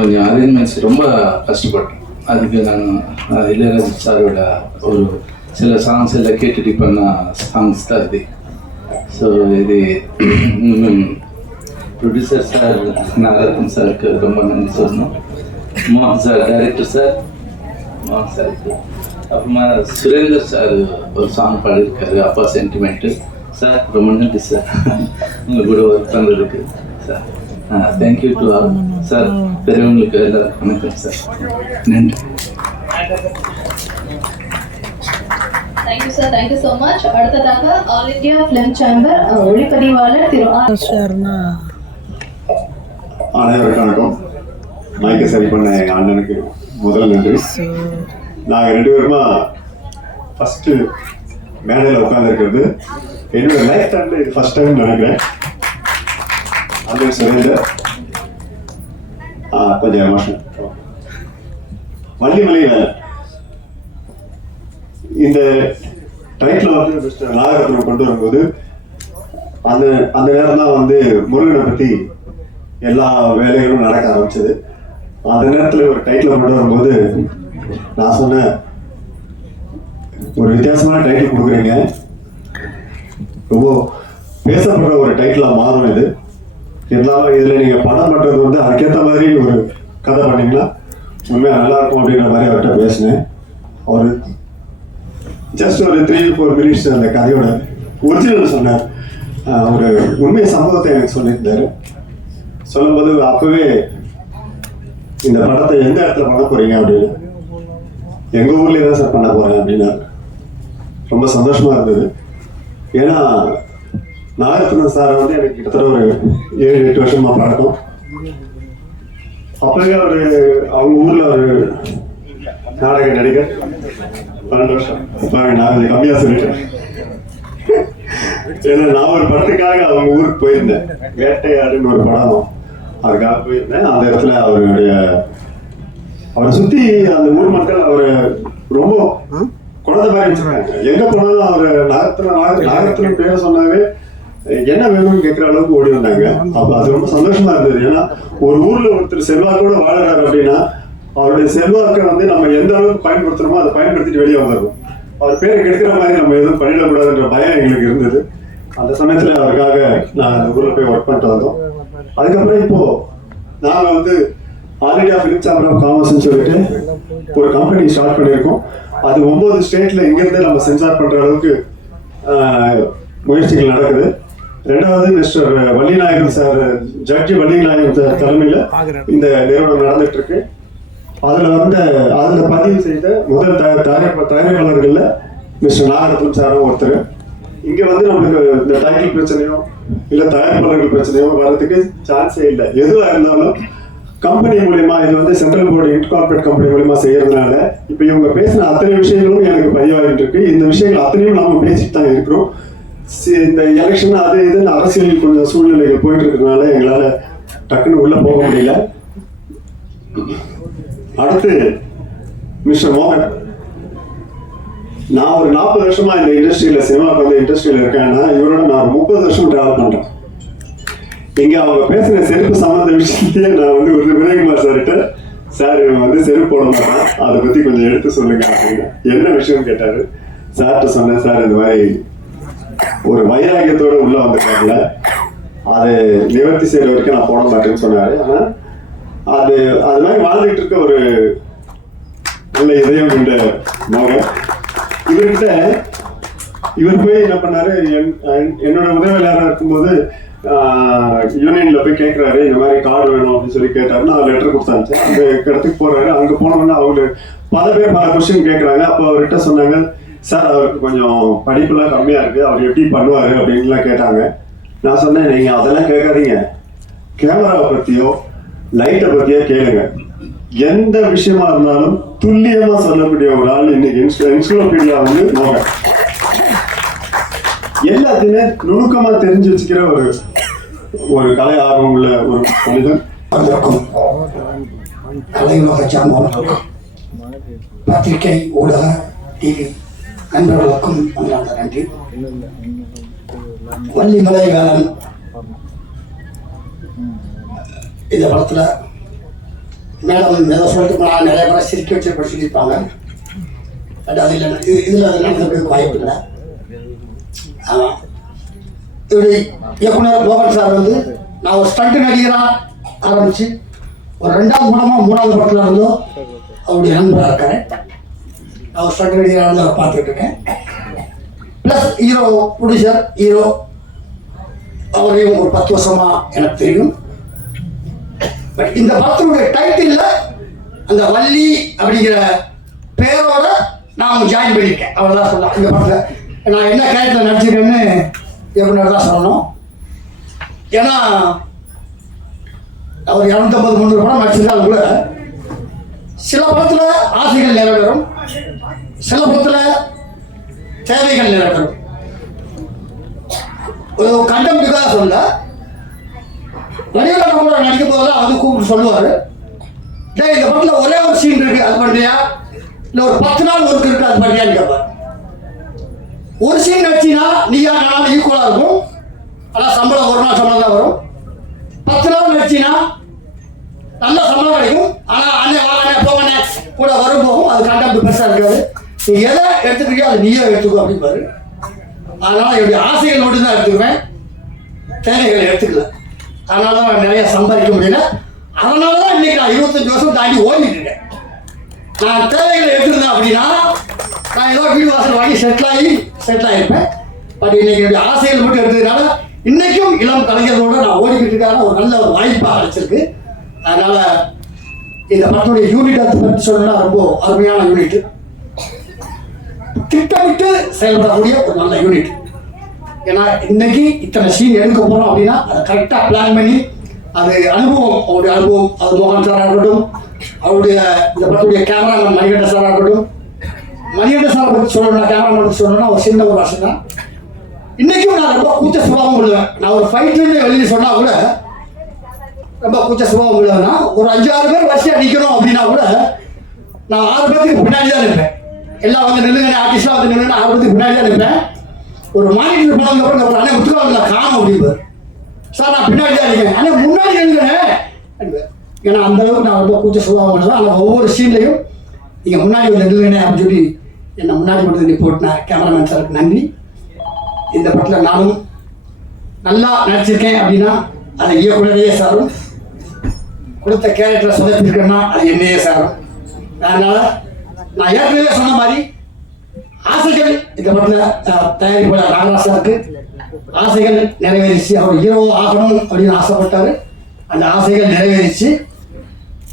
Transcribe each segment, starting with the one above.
கொஞ்சம் அரேஞ்ச்மெண்ட்ஸ் ரொம்ப கஷ்டப்பட்டேன். அதுக்கு நான் இளையராஜா சாரோட ஒரு சில சாங்ஸ் எல்லாம் கேட்டுட்டு பண்ண சாங்ஸ் தான் இது. ஸோ இது ப்ரொடியூசர் சார் நாகரத்னம் சாருக்கு ரொம்ப நன்றி சொல்லணும். மோகன் சார் டைரக்டர் சார், மோகன் சாருக்கு. அப்புறமா சுரேந்தர் சார் ஒரு சாங் பாடியிருக்காரு, அப்பா சென்டிமெண்ட்டு. சார் ரொம்ப நன்றி சார் உங்கள் கூட ஒர்க் பண்ணுறதுக்கு sir. Thank you to all sir. பெரியவங்களுக்கு எல்லாருக்கும் வணக்கம் சார். நன்றி. Thank you sir, thank you so much. அடுத்ததாக ஆல் இந்தியா ஃபிலிம் சேம்பர் ஒளிப்பதிவாளர் திரு அனைவருக்கும் வணக்கம். மைக்கை சரி பண்ண எங்கள் அண்ணனுக்கு முதல் நன்றி. நாங்கள் 2 பேருமா ஃபஸ்ட்டு மேடையில் உட்காந்துருக்கிறது என்னோட லைஃப் டைமில் இது ஃபஸ்ட் டைம் நினைக்கிறேன். அண்ணன் சுரேந்தர் கொஞ்சம் எமோஷன். வள்ளிமலையில் இந்த டைட்டில் வந்து மிஸ்டர் நாகரத்னம் கொண்டு வரும்போது அந்த நேரம் தான் வந்து முருகனை பற்றி எல்லா வேலைகளும் நடக்க ஆரம்பிச்சது. அந்த நேரத்தில் ஒரு டைட்டில் கொண்டு வரும்போது நான் சொன்னேன், ஒரு வித்தியாசமான டைட்டில் கொடுக்குறீங்க, ரொம்ப பேசப்படுற ஒரு டைட்டிலாக மாறும் இது. இருந்தாலும் இதில் நீங்கள் படம் பண்ணுறது வந்து அதுக்கேற்ற மாதிரி ஒரு கதை பண்ணிங்கன்னா உண்மையாக நல்லாயிருக்கும் அப்படின்ற மாதிரி அவர்கிட்ட பேசினேன். அவர் ஜஸ்ட் ஒரு 3-4 மினிட்ஸ் அந்த கதையோட ஒரிஜினல் சொன்னார். ஒரு உண்மை சம்பவத்தை எனக்கு சொல்லியிருந்தாரு. சொல்லும்போது அப்பவே இந்த படத்தை எந்த இடத்துல பண்ண போறீங்க அப்படின்னு, எங்க ஊர்லயே தான் சார் பண்ண போறேன் அப்படின்னா ரொம்ப சந்தோஷமா இருந்தது. ஏன்னா நாகரத்னம் சார் வந்து எனக்கு கிட்டத்தட்ட ஒரு 7-8 வருஷமா பழக்கம். அப்பவே அவங்க ஊர்ல ஒரு நாடக நடிகர் 12 வருஷம். நான் கொஞ்சம் கம்மியா சொல்லிட்டேன். ஏன்னா நான் ஒரு படத்துக்காக அவங்க ஊருக்கு போயிருந்தேன். வேட்டையாடுன்னு ஒரு படம், அதுக்காக போயிருந்தேன். அந்த இடத்துல அவரை சுத்தி அந்த ஊர் மக்கள் அவரை ரொம்ப குழந்தை மாதிரி வச்சிருக்காங்க. எங்க போனாலும் அவர் நாகரத்னம் பேரை சொன்னாவே என்ன வேணும்னு கேட்கிற அளவுக்கு ஓடி வந்தாங்க. அப்ப அது ரொம்ப சந்தோஷமா இருந்தது. ஏன்னா ஒரு ஊர்ல ஒருத்தர் செல்வாக்கோட வாழறாரு அப்படின்னா அவருடைய செல்வாக்கை வந்து நம்ம எந்த அளவுக்கு பயன்படுத்துறோமோ அதை பயன்படுத்திட்டு வெளியே வந்துடுறோம். அவர் பேரை கெடுக்கிற மாதிரி நம்ம எதுவும் பண்ணிடக்கூடாதுன்ற பயம் எங்களுக்கு இருந்தது. அந்த சமயத்துல அவருக்காக நான் அந்த ஊர்ல போய் ஒர்க் பண்ணிட்டு வந்தோம். அதுக்கப்புறம் இப்போ நாங்கள் வந்து all India film chamber of காமர்ஸ்ன்னு சொல்லிட்டு ஒரு கம்பெனி ஸ்டார்ட் பண்ணியிருக்கோம். அது 9 ஸ்டேட்ல இங்கிருந்து நம்ம சென்சார் பண்ற அளவுக்கு முயற்சிகள் நடக்குது. 2வது மிஸ்டர் வள்ளிநாயகம் சார், ஜட்ஜி வள்ளிநாயகம் சார் தலைமையில் இந்த நிறுவனம் நடந்துட்டு இருக்கு. அதுல பதிவு செய்த முதல் தயாரிப்பாளர்கள்ல மிஸ்டர் நாகரத்னம் சாரும் ஒருத்தர். இங்க வந்து நம்மளுக்கு இந்த டைட்டில் பிரச்சனையோ இல்ல தயாரிப்பாளர்கள் பிரச்சனையோ வர்றதுக்கு சான்ஸே இல்லை. எதுவாக இருந்தாலும் கம்பெனி மூலியமா, இது வந்து சென்ட்ரல் போர்டு இன்கார்பரேட் கம்பெனி மூலியமா செய்யறதுனால இப்ப இவங்க பேசின அத்தனை விஷயங்களும் எனக்கு பதிவாகிட்டு இருக்கு. இந்த விஷயங்கள் அத்தனையும் நாம பேசிட்டு தான் இருக்கிறோம். இந்த எலெக்ஷன் அது இதுன்னு அரசியல் கொஞ்சம் சூழ்நிலைகள் போயிட்டு இருக்கிறதுனால எங்களால டக்குன்னு உள்ள போக முடியல. அடுத்து மிஸ்டர் மோகன், நான் ஒரு 40 வருஷமா இந்த இண்டஸ்ட்ரியில சினிமாவுக்கு வந்து இண்டஸ்ட்ரியில இருக்கேன்னா இவரோட நான் 30 வருஷம் டிராவல் பண்றேன். இங்க அவங்க பேசுற செருப்பு சம்பந்த விஷயத்தையே நான் வந்து ஒரு விஜயகுமார் சார்கிட்ட, சார் வந்து செருப்பு போட மாட்டேன், அதை பத்தி கொஞ்சம் எடுத்து சொல்லுங்க அப்படின்னு. என்ன விஷயம் கேட்டாரு. சார்கிட்ட சொன்னேன், சார் இந்த மாதிரி ஒரு வைராகியத்தோட உள்ள வந்துட்டாங்கல்ல, அதை நிவர்த்தி செய்யற வரைக்கும் நான் போட மாட்டேன்னு சொன்னாரு. ஆனா அது மாதிரி வாழ்ந்துகிட்டு இருக்க ஒரு நல்ல இதயம் கொண்ட மகன். இவர்கிட்ட இவர் போய் என்ன பண்ணாரு, என்னோட உதவியாளராக இருக்கும்போது யூனியன்ல போய் கேட்கிறாரு, இந்த மாதிரி கார்டு வேணும் அப்படின்னு சொல்லி கேட்டாரு. நான் லெட்டர் கொடுத்தாச்சு. அந்த இடத்துக்கு போறாரு. அங்க போனோம்னா அவங்க பல பேர் பல கொஸ்டின் கேட்கறாங்க. அப்போ அவர்கிட்ட சொன்னாங்க, சார் அவருக்கு கொஞ்சம் படிப்புலாம் கம்மியா இருக்கு, அவர் எப்படி பண்ணுவாரு அப்படின்லாம் கேட்டாங்க. நான் சொன்னேன், நீங்க அதெல்லாம் கேட்காதீங்க, கேமராவை பத்தியோ லைட்டை பத்தியோ கேளுங்க. எந்த விஷயமா இருந்தாலும் துல்லியமா சொல்லக்கூடிய ஒரு ஆள் இன்னைக்கு என்சைக்ளோபீடியா வந்து மோகன். எல்லாத்தையுமே நுணுக்கமா தெரிஞ்சு வச்சுக்கிற ஒரு கலை ஆர்வம் உள்ள ஒரு மனிதன். கலை உலக சார்ந்தவர்களுக்கும் பத்திரிகை ஊடக டிவி நண்பர்களுக்கும் நன்றி. வள்ளிமலை வேலன் இந்த படத்துல மேடம் ஏதோ சொல்லிட்டு போனால் நிறைய பேரை சிரிக்க வச்சு படிச்சுருப்பாங்க. பட் அது இல்லை, இதில் அதெல்லாம் நடக்கிறதுக்கு வாய்ப்பு இல்லை. ஆமாம், இப்படி இயக்குனர் மோகன் சார் வந்து நான் ஒரு ஸ்டண்ட் நடிகராக ஆரம்பித்து ஒரு 2வது படமாக 3வது படத்தில் இருந்தோ அவருடைய நண்பராக இருக்காரு. நான் ஒரு ஸ்டண்ட் நடிகராக இருந்து அவர் பார்த்துட்டு இருக்கேன். ப்ளஸ் ஹீரோ, ப்ரொடியூசர், ஹீரோ அவரையும் ஒரு 10 வருஷமா எனக்கு தெரியும். பட் இந்த படத்தினுடைய டைட்டில்ல அந்த வள்ளி அப்படிங்கிற பேரோட நான் ஜாயின் பண்ணியிருக்கேன். அவ்வளோதான் சொல்லலாம். இந்த படத்தில் நான் என்ன கேரக்டர் நடிச்சிருக்கேன்னு இயக்குனர் தான் சொல்லணும். ஏன்னா அவர் 250-300 படம் நடிச்சிருந்தாலும் கூட சில படத்தில் ஆசைகள் நிறைவேறும், சில படத்தில் தேவைகள் நிறைவேறும். ஒரு கண்டெம்ட்டுக்காக சொல்ல வடிவேலு கூட நடிக்கும் போதெல்லாம் அது கூப்பிட்டு சொல்லுவார், டே இந்த படத்தில் ஒரே ஒரு சீன் இருக்கு அது பண்ணுறியா, இல்லை ஒரு 10 நாள் ஒர்க் இருக்கு அது பண்ணுறியான்னு கேட்பார். ஒரு சீன் நடிச்சினா நீயா நானும் ஈக்குவலாக இருக்கும், ஆனால் சம்பளம் 1 நாள் சம்பளம் தான் வரும். 10 நாள் நடிச்சினா நல்ல சம்பளம் கிடைக்கும், ஆனால் அண்ணே வாங்க போவண்ணே கூட வரும் போகும். அது கண்டெம்ட் பெருசாக இருக்காது. நீ எதை எடுத்துக்கிறியோ அதை நீயே எடுத்துக்கோ அப்படின்பாரு. அதனால என்னுடைய ஆசைகள் மட்டும்தான் எடுத்துக்குவேன், தேவைகளை எடுத்துக்கல. அதனால தான் நான் நிறைய சம்பாதிக்க முடியல. அதனால தான் இன்னைக்கு நான் 25 வருஷம் தாண்டி ஓடிட்டு இருக்கேன். நான் தேவைகளை எடுத்துருந்தேன் அப்படின்னா நான் ஏதோ வீடு வாசல் வாங்கி செட்டில் ஆகியிருப்பேன். பட் இன்னைக்கு என்னுடைய ஆசைகள் மட்டும் எடுத்ததுனால இன்னைக்கும் இளம் கலைஞர்களோட நான் ஓடிக்கிட்டு இருக்கான ஒரு நல்ல ஒரு வாய்ப்பாக கிடைச்சிருக்கு. அதனால இந்த படத்துடைய யூனிட் பற்றி சொல்லணும்னா ரொம்ப அருமையான யூனிட், திட்டமிட்டு செயல்படக்கூடிய ஒரு நல்ல யூனிட். ஏன்னா இன்னைக்கு இத்தனை சீன் எடுக்க போறோம் அப்படின்னா அதை கரெக்டாக பிளான் பண்ணி அது அனுபவம், அவருடைய அனுபவம், அது மோகன் சாராக இருக்கட்டும், அவருடைய இந்த படத்துடைய கேமராமேன் மணிகண்ட சாராக இருக்கட்டும். மணிகண்ட சாரை பற்றி சொல்லணும்னா, கேமராமேன் பற்றி சொல்லணும்னா ஒரு சின்ன ஒரு வருஷம் தான். இன்னைக்கும் நான் ரொம்ப கூச்ச சுபாவம் உள்ளவன். நான் ஒரு ஃபைட்லேருந்து வெளியே சொன்னா கூட ரொம்ப கூச்ச சுபாவம் உள்ளவனா. ஒரு 5-6 பேர் வரிசையாக நிற்கணும் அப்படின்னா கூட நான் 6 பேருக்கு பின்னாடி தான் இருப்பேன். எல்லாம் வந்து நில்லுங்க, ஆர்டிஸ்ட்லாம் வந்து நின்று 6 பேருக்கு பின்னாடி தான் இருப்பேன். ஒரு மானிட்டர் போனதுக்கு அப்புறம் அண்ணே முத்துக்கால காணும் அப்படிப்பார். சார் நான் பின்னாடி தான் இருக்கேன், ஆனால் முன்னாடி எழுதுனே. ஏன்னா அந்த அளவுக்கு நான் ரொம்ப கூச்ச சுபாவம் உள்ளவன். ஆனால் ஒவ்வொரு சீன்லையும் நீங்கள் முன்னாடி வந்து நில்லுங்கண்ணே அப்படின்னு சொல்லி என்னை முன்னாடி மட்டும் நீ போட்டினேன். கேமராமேன் சாருக்கு நன்றி. இந்த படத்தில் நானும் நல்லா நடிச்சிருக்கேன் அப்படின்னா அதை இயக்குனரையே சாரும், கொடுத்த கேரக்டரை சொதப்பிருக்கேன்னா அது என்னையே சாரும். அதனால நான் ஏற்கனவே சொன்ன மாதிரி ஆசைகள் இந்த படத்தில் தயாரிப்பாளர் நாகராஜ் சாருக்கு ஆசைகள் நிறைவேறிச்சு. அவர் ஹீரோ ஆகணும் அப்படின்னு ஆசைப்பட்டாரு, அந்த ஆசைகள் நிறைவேறிச்சு.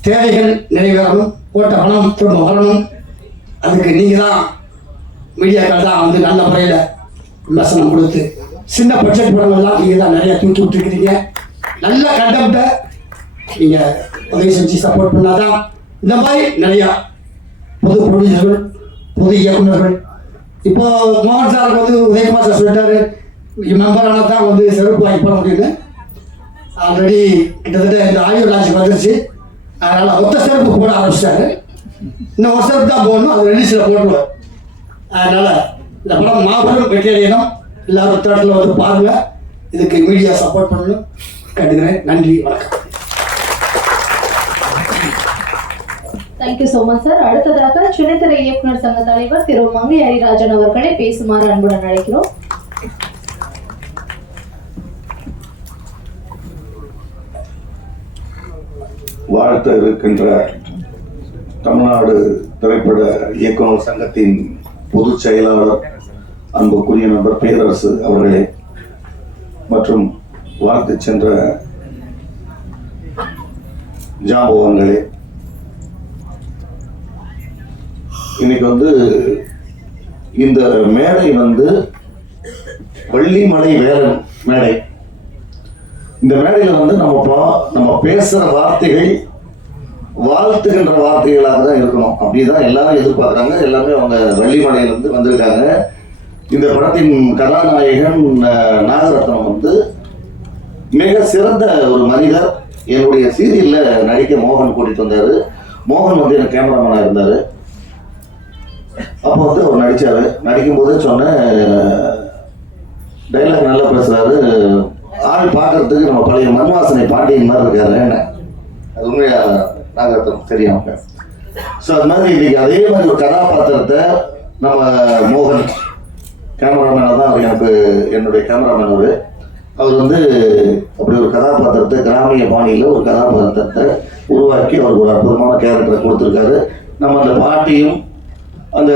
தேவைகள் நிறைவேறணும், போட்ட பணம் திரும்ப வரணும். அதுக்கு நீங்கள் தான் மீடியாக்கள் தான் வந்து நல்ல முறையில் விமர்சனம் கொடுத்து சின்ன பட்ஜெட் படங்கள்லாம் நீங்கள் தான் நிறைய தூக்கி விட்டுருக்கிறீங்க. நல்ல கண்டெம்ட்டை நீங்கள் உதவி செஞ்சு சப்போர்ட் பண்ணாதான் இந்த மாதிரி நிறையா புது ப்ரொடியூசர்கள், புது இயக்குநர்கள். இப்போ மோகன் சார் வந்து உதயகுமார் சார் சொல்லிட்டாரு மெம்பர் ஆனால் தான் வந்து செருப்பு வாங்கி போட முடியும்னு. ஆல்ரெடி கிட்டத்தட்ட இந்த ஆடியோ லான்ச் வந்துருச்சு. அதனால் ஒத்த செருப்பு போட ஆரம்பிச்சிட்டாரு. இன்னும் ஒரு செருப்பு தான் போடணும், அது ரிலீஸில் போட்டுருவார். அதனால் இந்த படம் மாபெரும் வெற்றி அடையணும். எல்லாரும் தேட்டரில் வந்து பாருங்கள். இதுக்கு மீடியா சப்போர்ட் பண்ணணும் கேட்டுக்கிறேன். நன்றி, வணக்கம். Thank you so much sir. அடுத்ததாக சின்னத்திரை இயக்குனர் சங்க தலைவர் திரு மங்கை ஹரிராஜன் அவர்களை பேசுமாறு அன்புடன் அழைக்கிறோம். வாழ்த்த இருக்கின்ற தமிழ்நாடு திரைப்பட இயக்குனர் சங்கத்தின் பொதுச் செயலாளர் அன்புக்குரிய நண்பர் பேரரசு அவர்களே மற்றும் வாழ்த்து சென்ற ஜாம்பவான்களே, இன்னைக்கு வந்து இந்த மேடை வந்து வள்ளிமலை வேலன் மேடை. இந்த மேடையில வந்து நம்ம பேசுற வார்த்தைகள் வாழ்த்துகின்ற வார்த்தைகளாக தான் இருக்கணும். அப்படிதான் எல்லாரும் எதிர்பார்க்குறாங்க. எல்லாமே அவங்க வள்ளிமலையிலிருந்து வந்திருக்காங்க. இந்த படத்தின் கதாநாயகன் நாகரத்னம் வந்து மிக சிறந்த ஒரு மனிதர். என்னுடைய சீரியல்ல நடிக்க மோகன் கூட்டிட்டு வந்தாரு. மோகன் வந்து எனக்கு கேமராமேனா இருந்தாரு. அப்போ வந்து அவர் நடிச்சாரு. நடிக்கும் போதே சொன்னேன், டைலாக் நல்லா பேசுறாரு, ஆள் பார்க்கறதுக்கு நம்ம பழைய மண்வாசனை பாண்டியன் மாதிரி இருக்காரு. என்ன அது உண்மையா? நாகரத்னம் தெரியும் அவங்க. ஸோ அது மாதிரி இன்னைக்கு அதே மாதிரி ஒரு கதாபாத்திரத்தை நம்ம மோகன் கேமராமேனாக தான் அவர், எனக்கு என்னுடைய கேமராமேன் அவர் வந்து அப்படி ஒரு கதாபாத்திரத்தை கிராமிய பாணியில் ஒரு கதாபாத்திரத்தை உருவாக்கி அவருக்கு ஒரு அற்புதமான கேரக்டரை கொடுத்துருக்காரு. நம்ம அந்த பாட்டியும் அந்த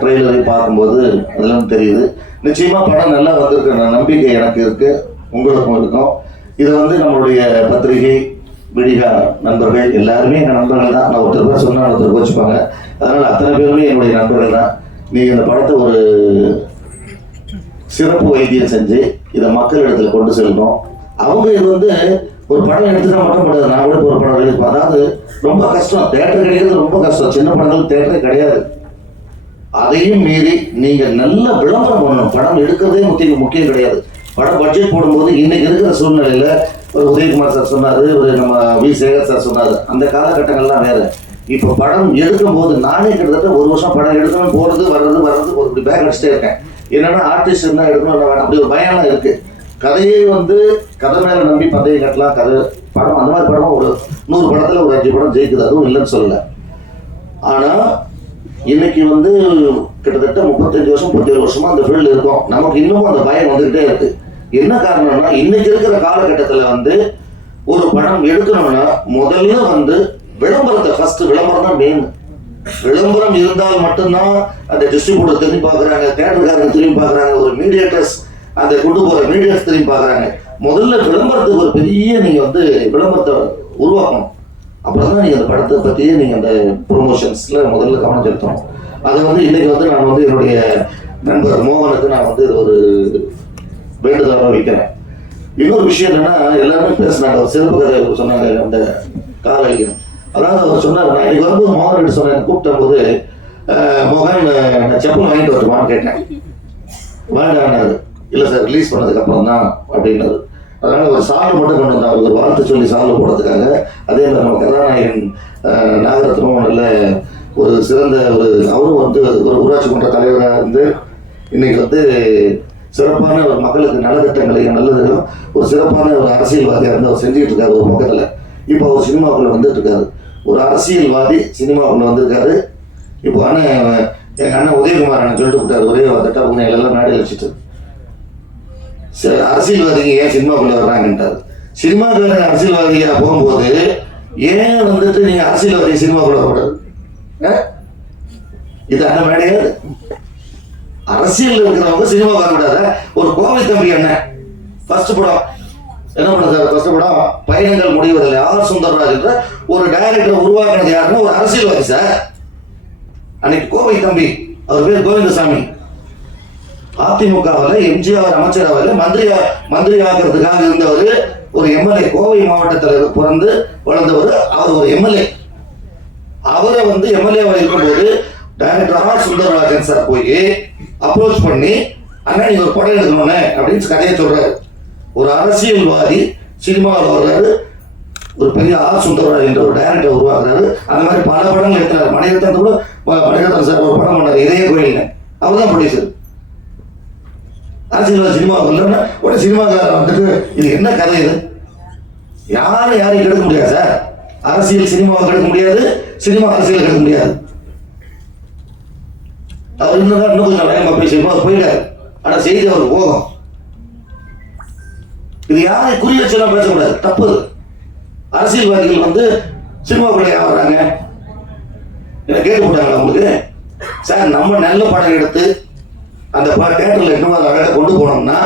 ட்ரெய்லரையும் பார்க்கும்போது அதெல்லாம் தெரியுது. நிச்சயமாக படம் நல்லா வந்திருக்கிற நம்பிக்கை எனக்கு இருக்குது, உங்களுக்கும் இருக்கும். இதை வந்து நம்மளுடைய பத்திரிகை மீடியா நண்பர்கள் எல்லாருமே எங்கள் நண்பர்கள் தான். நான் ஒருத்தர் பேர் சொன்னால் ஒருத்தர் வச்சுப்பாங்க. அதனால் அத்தனை பேருமே என்னுடைய நண்பர்கள் தான். நீங்கள் இந்த படத்தை ஒரு சிறப்பு வைத்தியம் செஞ்சு இதை மக்களிடத்தில் கொண்டு செல்லணும். அவங்க இது வந்து ஒரு படம் எடுத்துட்டா மட்டும் முடியாது. நான் கூட ஒரு படம் எடுப்பேன். அதாவது ரொம்ப கஷ்டம், தேட்டர் கிடைக்கிறது ரொம்ப கஷ்டம். சின்ன படங்கள் தேட்டரே கிடையாது. அதையும் மீறி நீங்கள் நல்ல விளம்பரம் பண்ணணும். படம் எடுக்கிறதே முக்கியம் கிடையாது. படம் பட்ஜெட் போடும்போது இன்னைக்கு இருக்கிற சூழ்நிலையில் ஒரு உதயகுமார் சார் சொன்னார், ஒரு நம்ம வி சேகர் சார் சொன்னார், அந்த காலகட்டங்கள்லாம் வேறு. இப்போ படம் எடுக்கும் போது நானே கிட்டத்தட்ட ஒரு வருஷம் படம் எடுக்கணும், போகிறது வர்றது ஒரு இப்படி பேக் அடிச்சுட்டே இருக்கேன். என்னன்னா ஆர்டிஸ்ட் இருந்தால் எடுக்கணும் இல்லை வேணாம், அப்படி ஒரு பயம்லாம் இருக்குது. கதையே வந்து கதை மேலே நம்பி பந்தயம் கட்டலாம். கதை படம் அந்த மாதிரி படம் ஒரு 100 படத்தில் ஒரு 5 படம் ஜெயிக்குது, அதுவும் இல்லைன்னு சொல்லலை. ஆனால் இன்னைக்கு வந்து கிட்டத்தட்ட 35 வருஷம் 37 வருஷமா அந்த ஃபீல்டு இருக்கும். நமக்கு இன்னமும் அந்த பயம் வந்துகிட்டே இருக்கு. என்ன காரணம்னா இன்னைக்கு இருக்கிற காலகட்டத்தில் வந்து ஒரு படம் எடுக்கணும்னா முதல்ல வந்து விளம்பரத்தை ஃபர்ஸ்ட், விளம்பரம் தான் மெயின். விளம்பரம் இருந்தால் மட்டும்தான் அந்த டிஸ்ட்ரிபியூட்டர் திரும்பி பார்க்குறாங்க, தேட்டருக்காரங்க திரும்பி பார்க்குறாங்க, ஒரு மீடியேட்டர்ஸ் அந்த கொண்டு போகிற மீடியேட்டர்ஸ் திரும்பி பார்க்குறாங்க. முதல்ல விளம்பரத்துக்கு ஒரு பெரிய நீங்கள் வந்து விளம்பரத்தை உருவாக்கணும். அப்புறம் தான் நீங்கள் அந்த படத்தை பற்றியே நீங்கள் அந்த ப்ரொமோஷன்ஸில் முதல்ல கவனம் செலுத்தணும். அதை வந்து இன்றைக்கி வந்து நான் வந்து என்னுடைய நண்பர் மோகனுக்கு நான் வந்து ஒரு வேண்டுதலாக வைக்கிறேன். இன்னொரு விஷயம் என்னென்னா, எல்லாருமே பேசினாங்க, ஒரு சிறப்பு கதை சொன்னாங்க அந்த காலையில். அதாவது அவர் சொன்னார், நான் இன்னைக்கு வரும்போது மோகன் சொன்னேன், கூப்பிட்ட போது மோகன் நான் செப்பல் வாங்கிட்டு வரட்டுமான்னு கேட்டேன். வேண்டான்னாரு. இல்லை சார், ரிலீஸ் பண்ணதுக்கு அப்புறம் தான் அப்படின்னாரு. அதனால் ஒரு சால்வ் மட்டும் கொண்டு வந்தார், ஒரு வாழ்த்து சொல்லி சால்வ் போடுறதுக்காக. அதே மாதிரி நம்ம கதாநாயகன் நாகரத்னம் நல்ல ஒரு சிறந்த அவரும் வந்து ஒரு ஊராட்சி மன்ற தலைவராக இருந்து இன்னைக்கு வந்து சிறப்பான ஒரு மக்களுக்கு நலத்திட்டங்களையும் நல்லதுகளும் ஒரு சிறப்பான ஒரு அரசியல்வாதியாக இருந்து அவர் செஞ்சுக்கிட்டு இருக்காரு ஒரு பக்கத்தில். இப்போ அவர் சினிமாவுக்குள்ள வந்துட்டு இருக்காரு. ஒரு அரசியல்வாதி சினிமாவுக்குள்ள வந்திருக்காரு. இப்போ எங்கள் அண்ணன் உதயகுமார் அண்ணன் சொல்லிட்டு விட்டார், ஒரே வார்த்தை அவங்க எல்லாம் மேடையில் வச்சுட்டு, அரசியல்வாதிங்க ஏன் சினிமாக்குள்ள வர்றாங்கன்றாரு. சினிமாக்காரங்க அரசியல்வாதியா போகும்போது ஏன் வந்துட்டு நீங்க அரசியல்வாதி சினிமாக்குள்ள வரக்கூடாது? இது அந்த மேடையாது. அரசியல் இருக்கிறவங்க சினிமாவுக்கு வரக்கூடாத. ஒரு கோவை தம்பி அண்ணன் ஃபர்ஸ்ட் படம் என்ன பண்ண சார், ஃபர்ஸ்ட் படம் பயணங்கள் முடிவதில்லை, ஆர் சுந்தர்ராஜ் என்ற ஒரு டைரக்டர் உருவாக்குனது யாருன்னா ஒரு அரசியல்வாதி சார். அன்னைக்கு கோவை தம்பி, அவர் பேர் கோவிந்தசாமி, அதிமுகவில் எம்ஜிஆர் அமைச்சரவையில் மந்திரி ஆகிறதுக்காக இருந்தவர். ஒரு எம்எல்ஏ, கோவை மாவட்டத்தில் பிறந்து வளர்ந்தவர். அவர் ஒரு எம்எல்ஏ. அவரை வந்து எம்எல்ஏவாக இருக்கும்போது டைரக்டர் ஆர் சுந்தரராஜன் சார் போய் அப்ரோச் பண்ணி, அண்ணா நீங்க ஒரு படம் எடுக்கணும்னு அப்படின்னு கதையை சொல்றாரு. ஒரு அரசியல்வாதி சினிமாவில் வர்றாரு, ஒரு பெரிய ஆர் சுந்தரராஜன் என்ற ஒரு டைரக்டர் உருவாக்குறாரு. அந்த மாதிரி பல படங்கள் எடுத்தாரு. மணிரத்னம் கூட, மணிரத்னம் சார் ஒரு படம் பண்ணார் இதய கோயில்ல, அவர் தான் ப்ரொடியூசர். அரசியல்வாதி சினிமாவுக்கு இல்லைன்னா உடனே சினிமாக்காரர் வந்துட்டு இது என்ன கதை, இது யாரையும் கெடுக்க முடியாது சார். அரசியல் சினிமாவை கெடுக்க முடியாது, சினிமா அரசியல் கெடுக்க முடியாது. அவர் இன்னும் கொஞ்சம் வேகமாக பேசியமோ அவர் போயிட்டாரு. ஆனால் செய்தி அவர் போகும். இது யாரை குறி வச்செல்லாம் பேசக்கூடாது, தப்பு. அரசியல்வாதிகள் வந்து சினிமாக்குள்ள ஏன் வர்றாங்க என்ன கேட்டு போட்டாங்களா உங்களுக்கு? சார் நம்ம நல்ல படம் எடுத்து அந்த தேட்டரில் இன்னும் அதை அழகாக கொண்டு போனோம்னா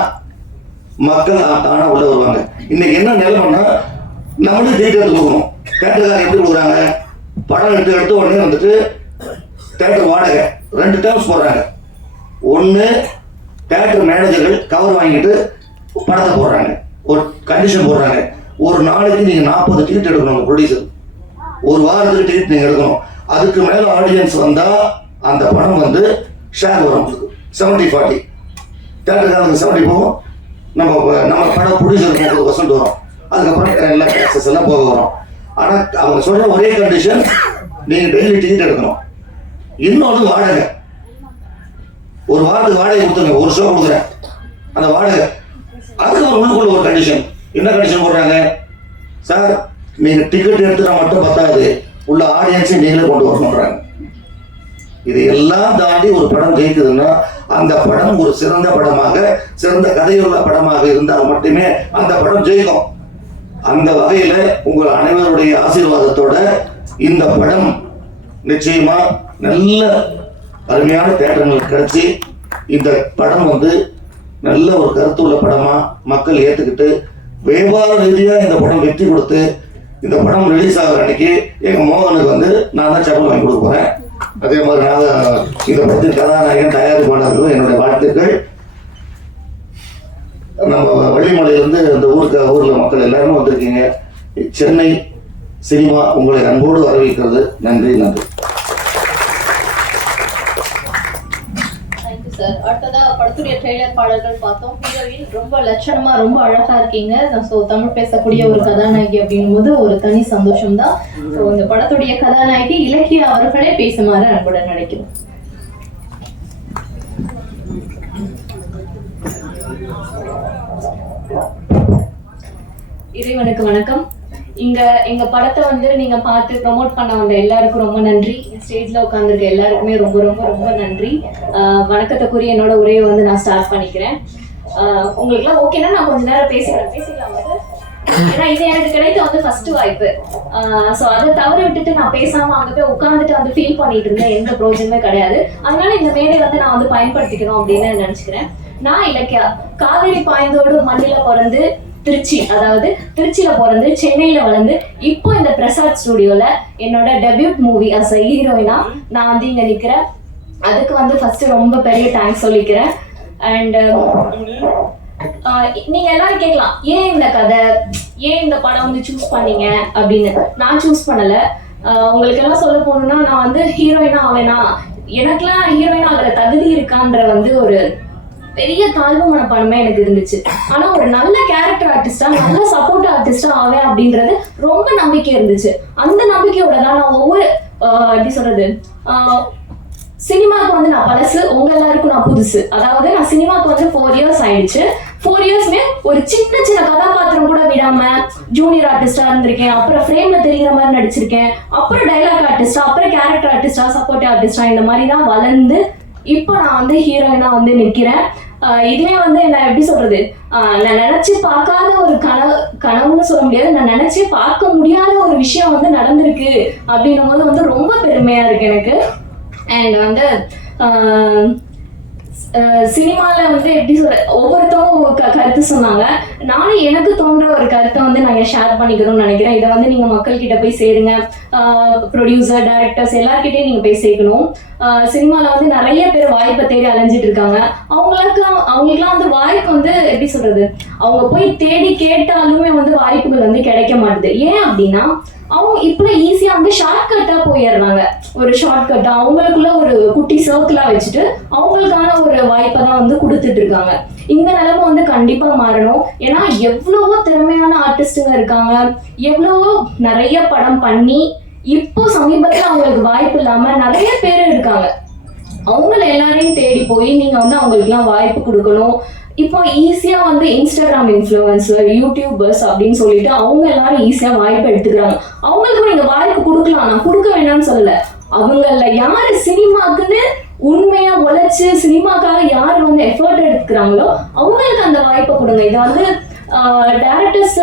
மக்கள் தானே உள்ள வருவாங்க. இன்னைக்கு என்ன நிலைமைன்னா நம்மளும் தேட்டர் கொடுக்கணும். தேட்டருக்காக எப்படி கொடுக்குறாங்க, படம் எடுத்து உடனே வந்துட்டு தேட்டர் வாடகை 2 டேர்ம்ஸ் போடுறாங்க. ஒன்று, தேட்டர் மேனேஜர்கள் கவர் வாங்கிட்டு படத்தை போடுறாங்க, ஒரு கண்டிஷன் போடுறாங்க, ஒரு நாளைக்கு நீங்கள் 40 டிக்கெட் எடுக்கணும் ப்ரொடியூசர், ஒரு வாரத்துக்கு டிக்கெட் நீங்கள் எடுக்கணும். அதுக்கு மேலே ஆடியன்ஸ் வந்தால் அந்த படம் வந்து ஷேர் வரும் 70-40. தேட்டருக்காரங்க 70 போகும், நம்ம படம் ப்ரொடியூசருக்கு 30% வரும். அதுக்கப்புறம் எல்லா டேக்ஸஸ் எல்லாம் போக வரும். ஆனால் அவங்க சொல்கிற ஒரே கண்டிஷன், நீங்கள் டெய்லி டிக்கெட் எடுக்கணும். இன்னொன்று வாடகை, ஒரு வாரத்துக்கு வாடகை கொடுத்துருங்க, ஒரு ஷோ கொடுக்குறேன் அந்த வாடகை. அதுக்கு ஒரு உள்ளுக்குள்ள ஒரு கண்டிஷன், என்ன கண்டிஷன் போடுறாங்க சார், நீங்க டிக்கெட் எடுத்துனா மட்டும் பத்தாது, உள்ள ஆடியன்ஸை நீங்களே கொண்டு வரணுன்றாங்க. இது எல்லாம் தாண்டி ஒரு படம் ஜெயிக்குதுன்னா அந்த படம் ஒரு சிறந்த படமாக, சிறந்த கதையுள்ள படமாக இருந்தால் மட்டுமே அந்த படம் ஜெயிக்கும். அந்த வகையில உங்கள் அனைவருடைய ஆசீர்வாதத்தோட இந்த படம் நிச்சயமா நல்ல அருமையான தேட்டர்கள் கிடைச்சி இந்த படம் வந்து நல்ல ஒரு கருத்துள்ள படமா மக்கள் ஏத்துக்கிட்டு வியாபார ரீதியா இந்த படம் வெற்றி கொடுத்து இந்த படம் ரிலீஸ் ஆகிற அன்னைக்கு எங்க மோகனுக்கு வந்து நான் தான் செப்பல் வாங்கி கொடுக்க போறேன். அதே மாதிரி நான் இந்த படத்தின் கதாநாயகன் தயாரிப்பாளர்களும் என்னுடைய வாழ்த்துக்கள். நம்ம வள்ளிமலையிலிருந்து இந்த ஊர்ல மக்கள் எல்லாருமே வந்திருக்கீங்க. சென்னை சினிமா உங்களை அன்போடு வரவேற்கிறது. நன்றி. சார், அடுத்ததா படத்துடைய ட்ரெய்லர் பாடல்கள் பார்த்தோம். ஹீரோயின் ரொம்ப லட்சணமா ரொம்ப அழகா இருக்கீங்க. ஸோ தமிழ் பேசக்கூடிய ஒரு கதாநாயகி அப்படின்னும் போது ஒரு தனி சந்தோஷம் தான். ஸோ இந்த படத்துடைய கதாநாயகி இலக்கியா அவர்களே பேசுமாறு அன்புடன் நினைக்கிறோம். இறைவனுக்கு வணக்கம். எங்க படத்தை வந்து நீங்க பார்த்து ப்ரமோட் பண்ண வந்த எல்லாருக்கும் ரொம்ப நன்றி. ஸ்டேஜ்ல உட்காந்துருக்க எல்லாருக்குமே ரொம்ப ரொம்ப ரொம்ப நன்றி. வணக்கத்துக்குரிய என்னோட உரையை வந்து நான் ஸ்டார்ட் பண்ணிக்கிறேன். உங்களுக்குலாம் ஓகேன்னா நான் கொஞ்ச நேரம் பேசிக்கலாம். ஏன்னா இது எனக்கு கிடைத்த வந்து ஃபர்ஸ்ட் வாய்ப்பு. ஸோ அதை தவற விட்டுட்டு நான் பேசாம அங்க போய் உட்காந்துட்டு வந்து ஃபீல் பண்ணிட்டு இருந்தேன். எந்த ப்ரோஜனமே கிடையாது. அதனால இந்த மேடையை வந்து நான் வந்து பயன்படுத்திக்கணும் அப்படின்னு நினைச்சுக்கிறேன். நான் இலக்கியா, காவேரி பாய்ந்தோடு மண்ணில பிறந்து திருச்சியில பிறந்து சென்னையில வளர்ந்து இப்போ இந்த பிரசாத் ஸ்டுடியோல என்னோட டெபியூட் மூவி அஸ் அ ஹீரோயினா நான் வந்து இங்க நிக்கிறேன். அதுக்கு வந்து ஃபர்ஸ்ட் ரொம்ப பெரிய தேங்க்ஸ் சொல்லிக்கிறேன். அண்ட் நீங்க எல்லாரும் கேட்கலாம், ஏன் இந்த கதை, ஏன் இந்த படம் வந்து சூஸ் பண்ணீங்க அப்படின்னு. நான் சூஸ் பண்ணல. உங்களுக்கு எல்லாம் சொல்ல போகணும்னா, நான் வந்து ஹீரோயினா ஆவேனா, எனக்குலாம் ஹீரோயினா ஆகிற தகுதி இருக்கான்ற வந்து ஒரு பெரிய தாழ்வு மனப்பான்மை எனக்கு இருந்துச்சு. ஆனா ஒரு நல்ல கேரக்டர் ஆர்டிஸ்டா, நல்ல சப்போர்ட் ஆர்டிஸ்டா ஆவேன் அப்படின்றது ரொம்ப நம்பிக்கை இருந்துச்சு. அந்த நம்பிக்கையோட தான் நான் ஒவ்வொரு எப்படி சொல்றது, சினிமாவுக்கு வந்து நான் பழசு, உங்க எல்லாருக்கும் நான் புதுசு. அதாவது நான் சினிமாவுக்கு வந்து 4 years ஆயிடுச்சு. 4 yearsமே ஒரு சின்ன கதாபாத்திரம் கூட விடாம ஜூனியர் ஆர்டிஸ்டா இருந்திருக்கேன். அப்புறம் ஃப்ரேம்ல தெரிகிற மாதிரி நடிச்சிருக்கேன். அப்புறம் டைலாக் ஆர்டிஸ்டா, அப்புறம் கேரக்டர் ஆர்டிஸ்டா, சப்போர்ட் ஆர்டிஸ்டா, இந்த மாதிரி தான் வளர்ந்து இப்போ நான் வந்து ஹீரோயினா வந்து நிற்கிறேன். இதுவே வந்து என்ன எப்படி சொல்றது, நான் நினைச்சு பார்க்காத ஒரு கனவுன்னு சொல்ல முடியாது, நான் நினைச்சு பார்க்க முடியாத ஒரு விஷயம் வந்து நடந்திருக்கு அப்படின்னும் போது வந்து ரொம்ப பெருமையா இருக்கு எனக்கு. அண்ட் வந்து சினிமால வந்து எப்படி சொல்ற, ஒவ்வொருத்தவங்க கருத்து சொன்னாங்க. நானும் எனக்கு தோன்ற ஒரு கருத்தை வந்து நாங்க ஷேர் பண்ணிக்கணும்னு நினைக்கிறேன். இதை வந்து நீங்க மக்கள் கிட்ட போய் சேருங்க. ப்ரொடியூசர், டைரக்டர்ஸ் எல்லார்கிட்டையும் நீங்க போய் சேர்க்கணும். சினிமால வந்து நிறைய பேர் வாய்ப்பை தேடி அலைஞ்சிட்டு இருக்காங்க. அவங்களுக்குலாம் வந்து வாய்ப்பு வந்து எப்படி சொல்றது, அவங்க போய் தேடி கேட்டாலுமே வந்து வாய்ப்புகள் வந்து கிடைக்க மாட்டுது. ஏன் அப்படின்னா அவங்க இப்ப ஈஸியா வந்து ஷார்ட்கட்டா போயிடுறாங்க. ஒரு ஷார்ட்கட்டா அவங்களுக்குள்ள ஒரு குட்டி சர்க்கிளா வச்சுட்டு அவங்களுக்கான ஒரு வாய்ப்பை தான் வந்து கொடுத்துட்டு இருக்காங்க. இந்த நிலைமை வந்து கண்டிப்பா மாறணும். ஏன்னா எவ்வளவோ திறமையான ஆர்டிஸ்டுங்க இருக்காங்க, எவ்வளவோ நிறைய படம் பண்ணி இப்போ சமீபத்துல அவங்களுக்கு வாய்ப்பு இல்லாம நிறைய பேர் இருக்காங்க. அவங்கள எல்லாரையும் தேடி போய் நீங்க வந்து அவங்களுக்கு எல்லாம் வாய்ப்பு கொடுக்கணும். இப்போ ஈஸியா வந்து இன்ஸ்டாகிராம் இன்ஃப்ளூயன்சர், யூடியூபர்ஸ் அப்படின்னு சொல்லிட்டு அவங்க எல்லாரும் ஈஸியா வாய்ப்பு எடுத்துக்கிறாங்க. அவங்களுக்கு நீங்க வாய்ப்பு கொடுக்கலாம், நான் கொடுக்க வேண்டாம்னு சொல்லல. அவங்கள யாரு சினிமாக்குன்னு உண்மையா உழைச்சு சினிமாக்காக யார் வந்து எஃபர்ட் எடுத்துக்கிறாங்களோ அவங்களுக்கு அந்த வாய்ப்பை கொடுங்க. இதை வந்து டைரக்டர்ஸ்,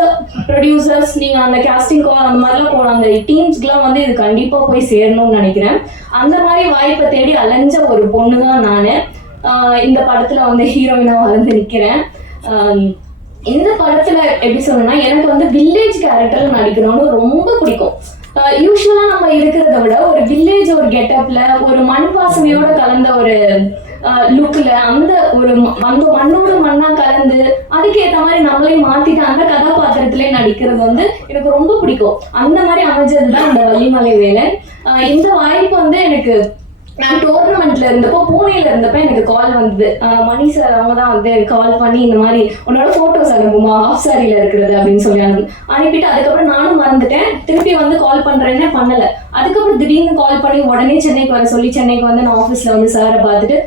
ப்ரொடியூசர்ஸ், நீங்க அந்த கேஸ்டிங் கால் அந்த மாதிரிலாம் போன அந்த டீம்ஸ்க்குலாம் வந்து இது கண்டிப்பா போய் சேரணும்னு நினைக்கிறேன். அந்த மாதிரி வாய்ப்பை தேடி அலைஞ்ச ஒரு பொண்ணு தான் நான். இந்த படத்துல வந்து ஹீரோயினா வந்து நிக்கிறேன். இந்த படத்துல எப்படி சொல்லணும்னா, எனக்கு வந்து வில்லேஜ் கேரக்டர்ல நடிக்கணும்னு ரொம்ப பிடிக்கும். யூஸ்வலா நம்ம இருக்கிறத விட ஒரு வில்லேஜ் ஒரு கெட்டப்ல, ஒரு மண் வாசனையோட கலந்த ஒரு லுக்ல, அந்த ஒரு மண்ணோட மண்ணா கலந்து அதுக்கேற்ற மாதிரி நம்மளே மாத்திட்டு அந்த கதாபாத்திரத்திலே நடிக்கிறது வந்து எனக்கு ரொம்ப பிடிக்கும். அந்த மாதிரி அமைஞ்சதுதான் இந்த வள்ளிமலை வேலன். இந்த வாய்ப்பு வந்து எனக்கு, நான் டோர்னமெண்ட்ல இருந்தப்போ, பூனேல இருந்தப்போ எனக்கு கால் வந்தது. மணி சார் அவங்க தான் வந்து கால் பண்ணி இந்த மாதிரி உன்னோட போட்டோஸ் அனுப்புமா ஹாஃப் சாரியில இருக்கிறது அப்படின்னு சொல்லி அனுப்பிட்டு, அதுக்கப்புறம் நானும் மறந்துட்டேன். திருப்பி வந்து கால் பண்றேன்னு பண்ணல. அதுக்கப்புறம் திடீர்னு கால் பண்ணி உடனே சென்னைக்கு வர சொல்லி, சென்னைக்கு வந்து நான் ஆஃபீஸ்ல வந்து சாரை பார்த்துட்டு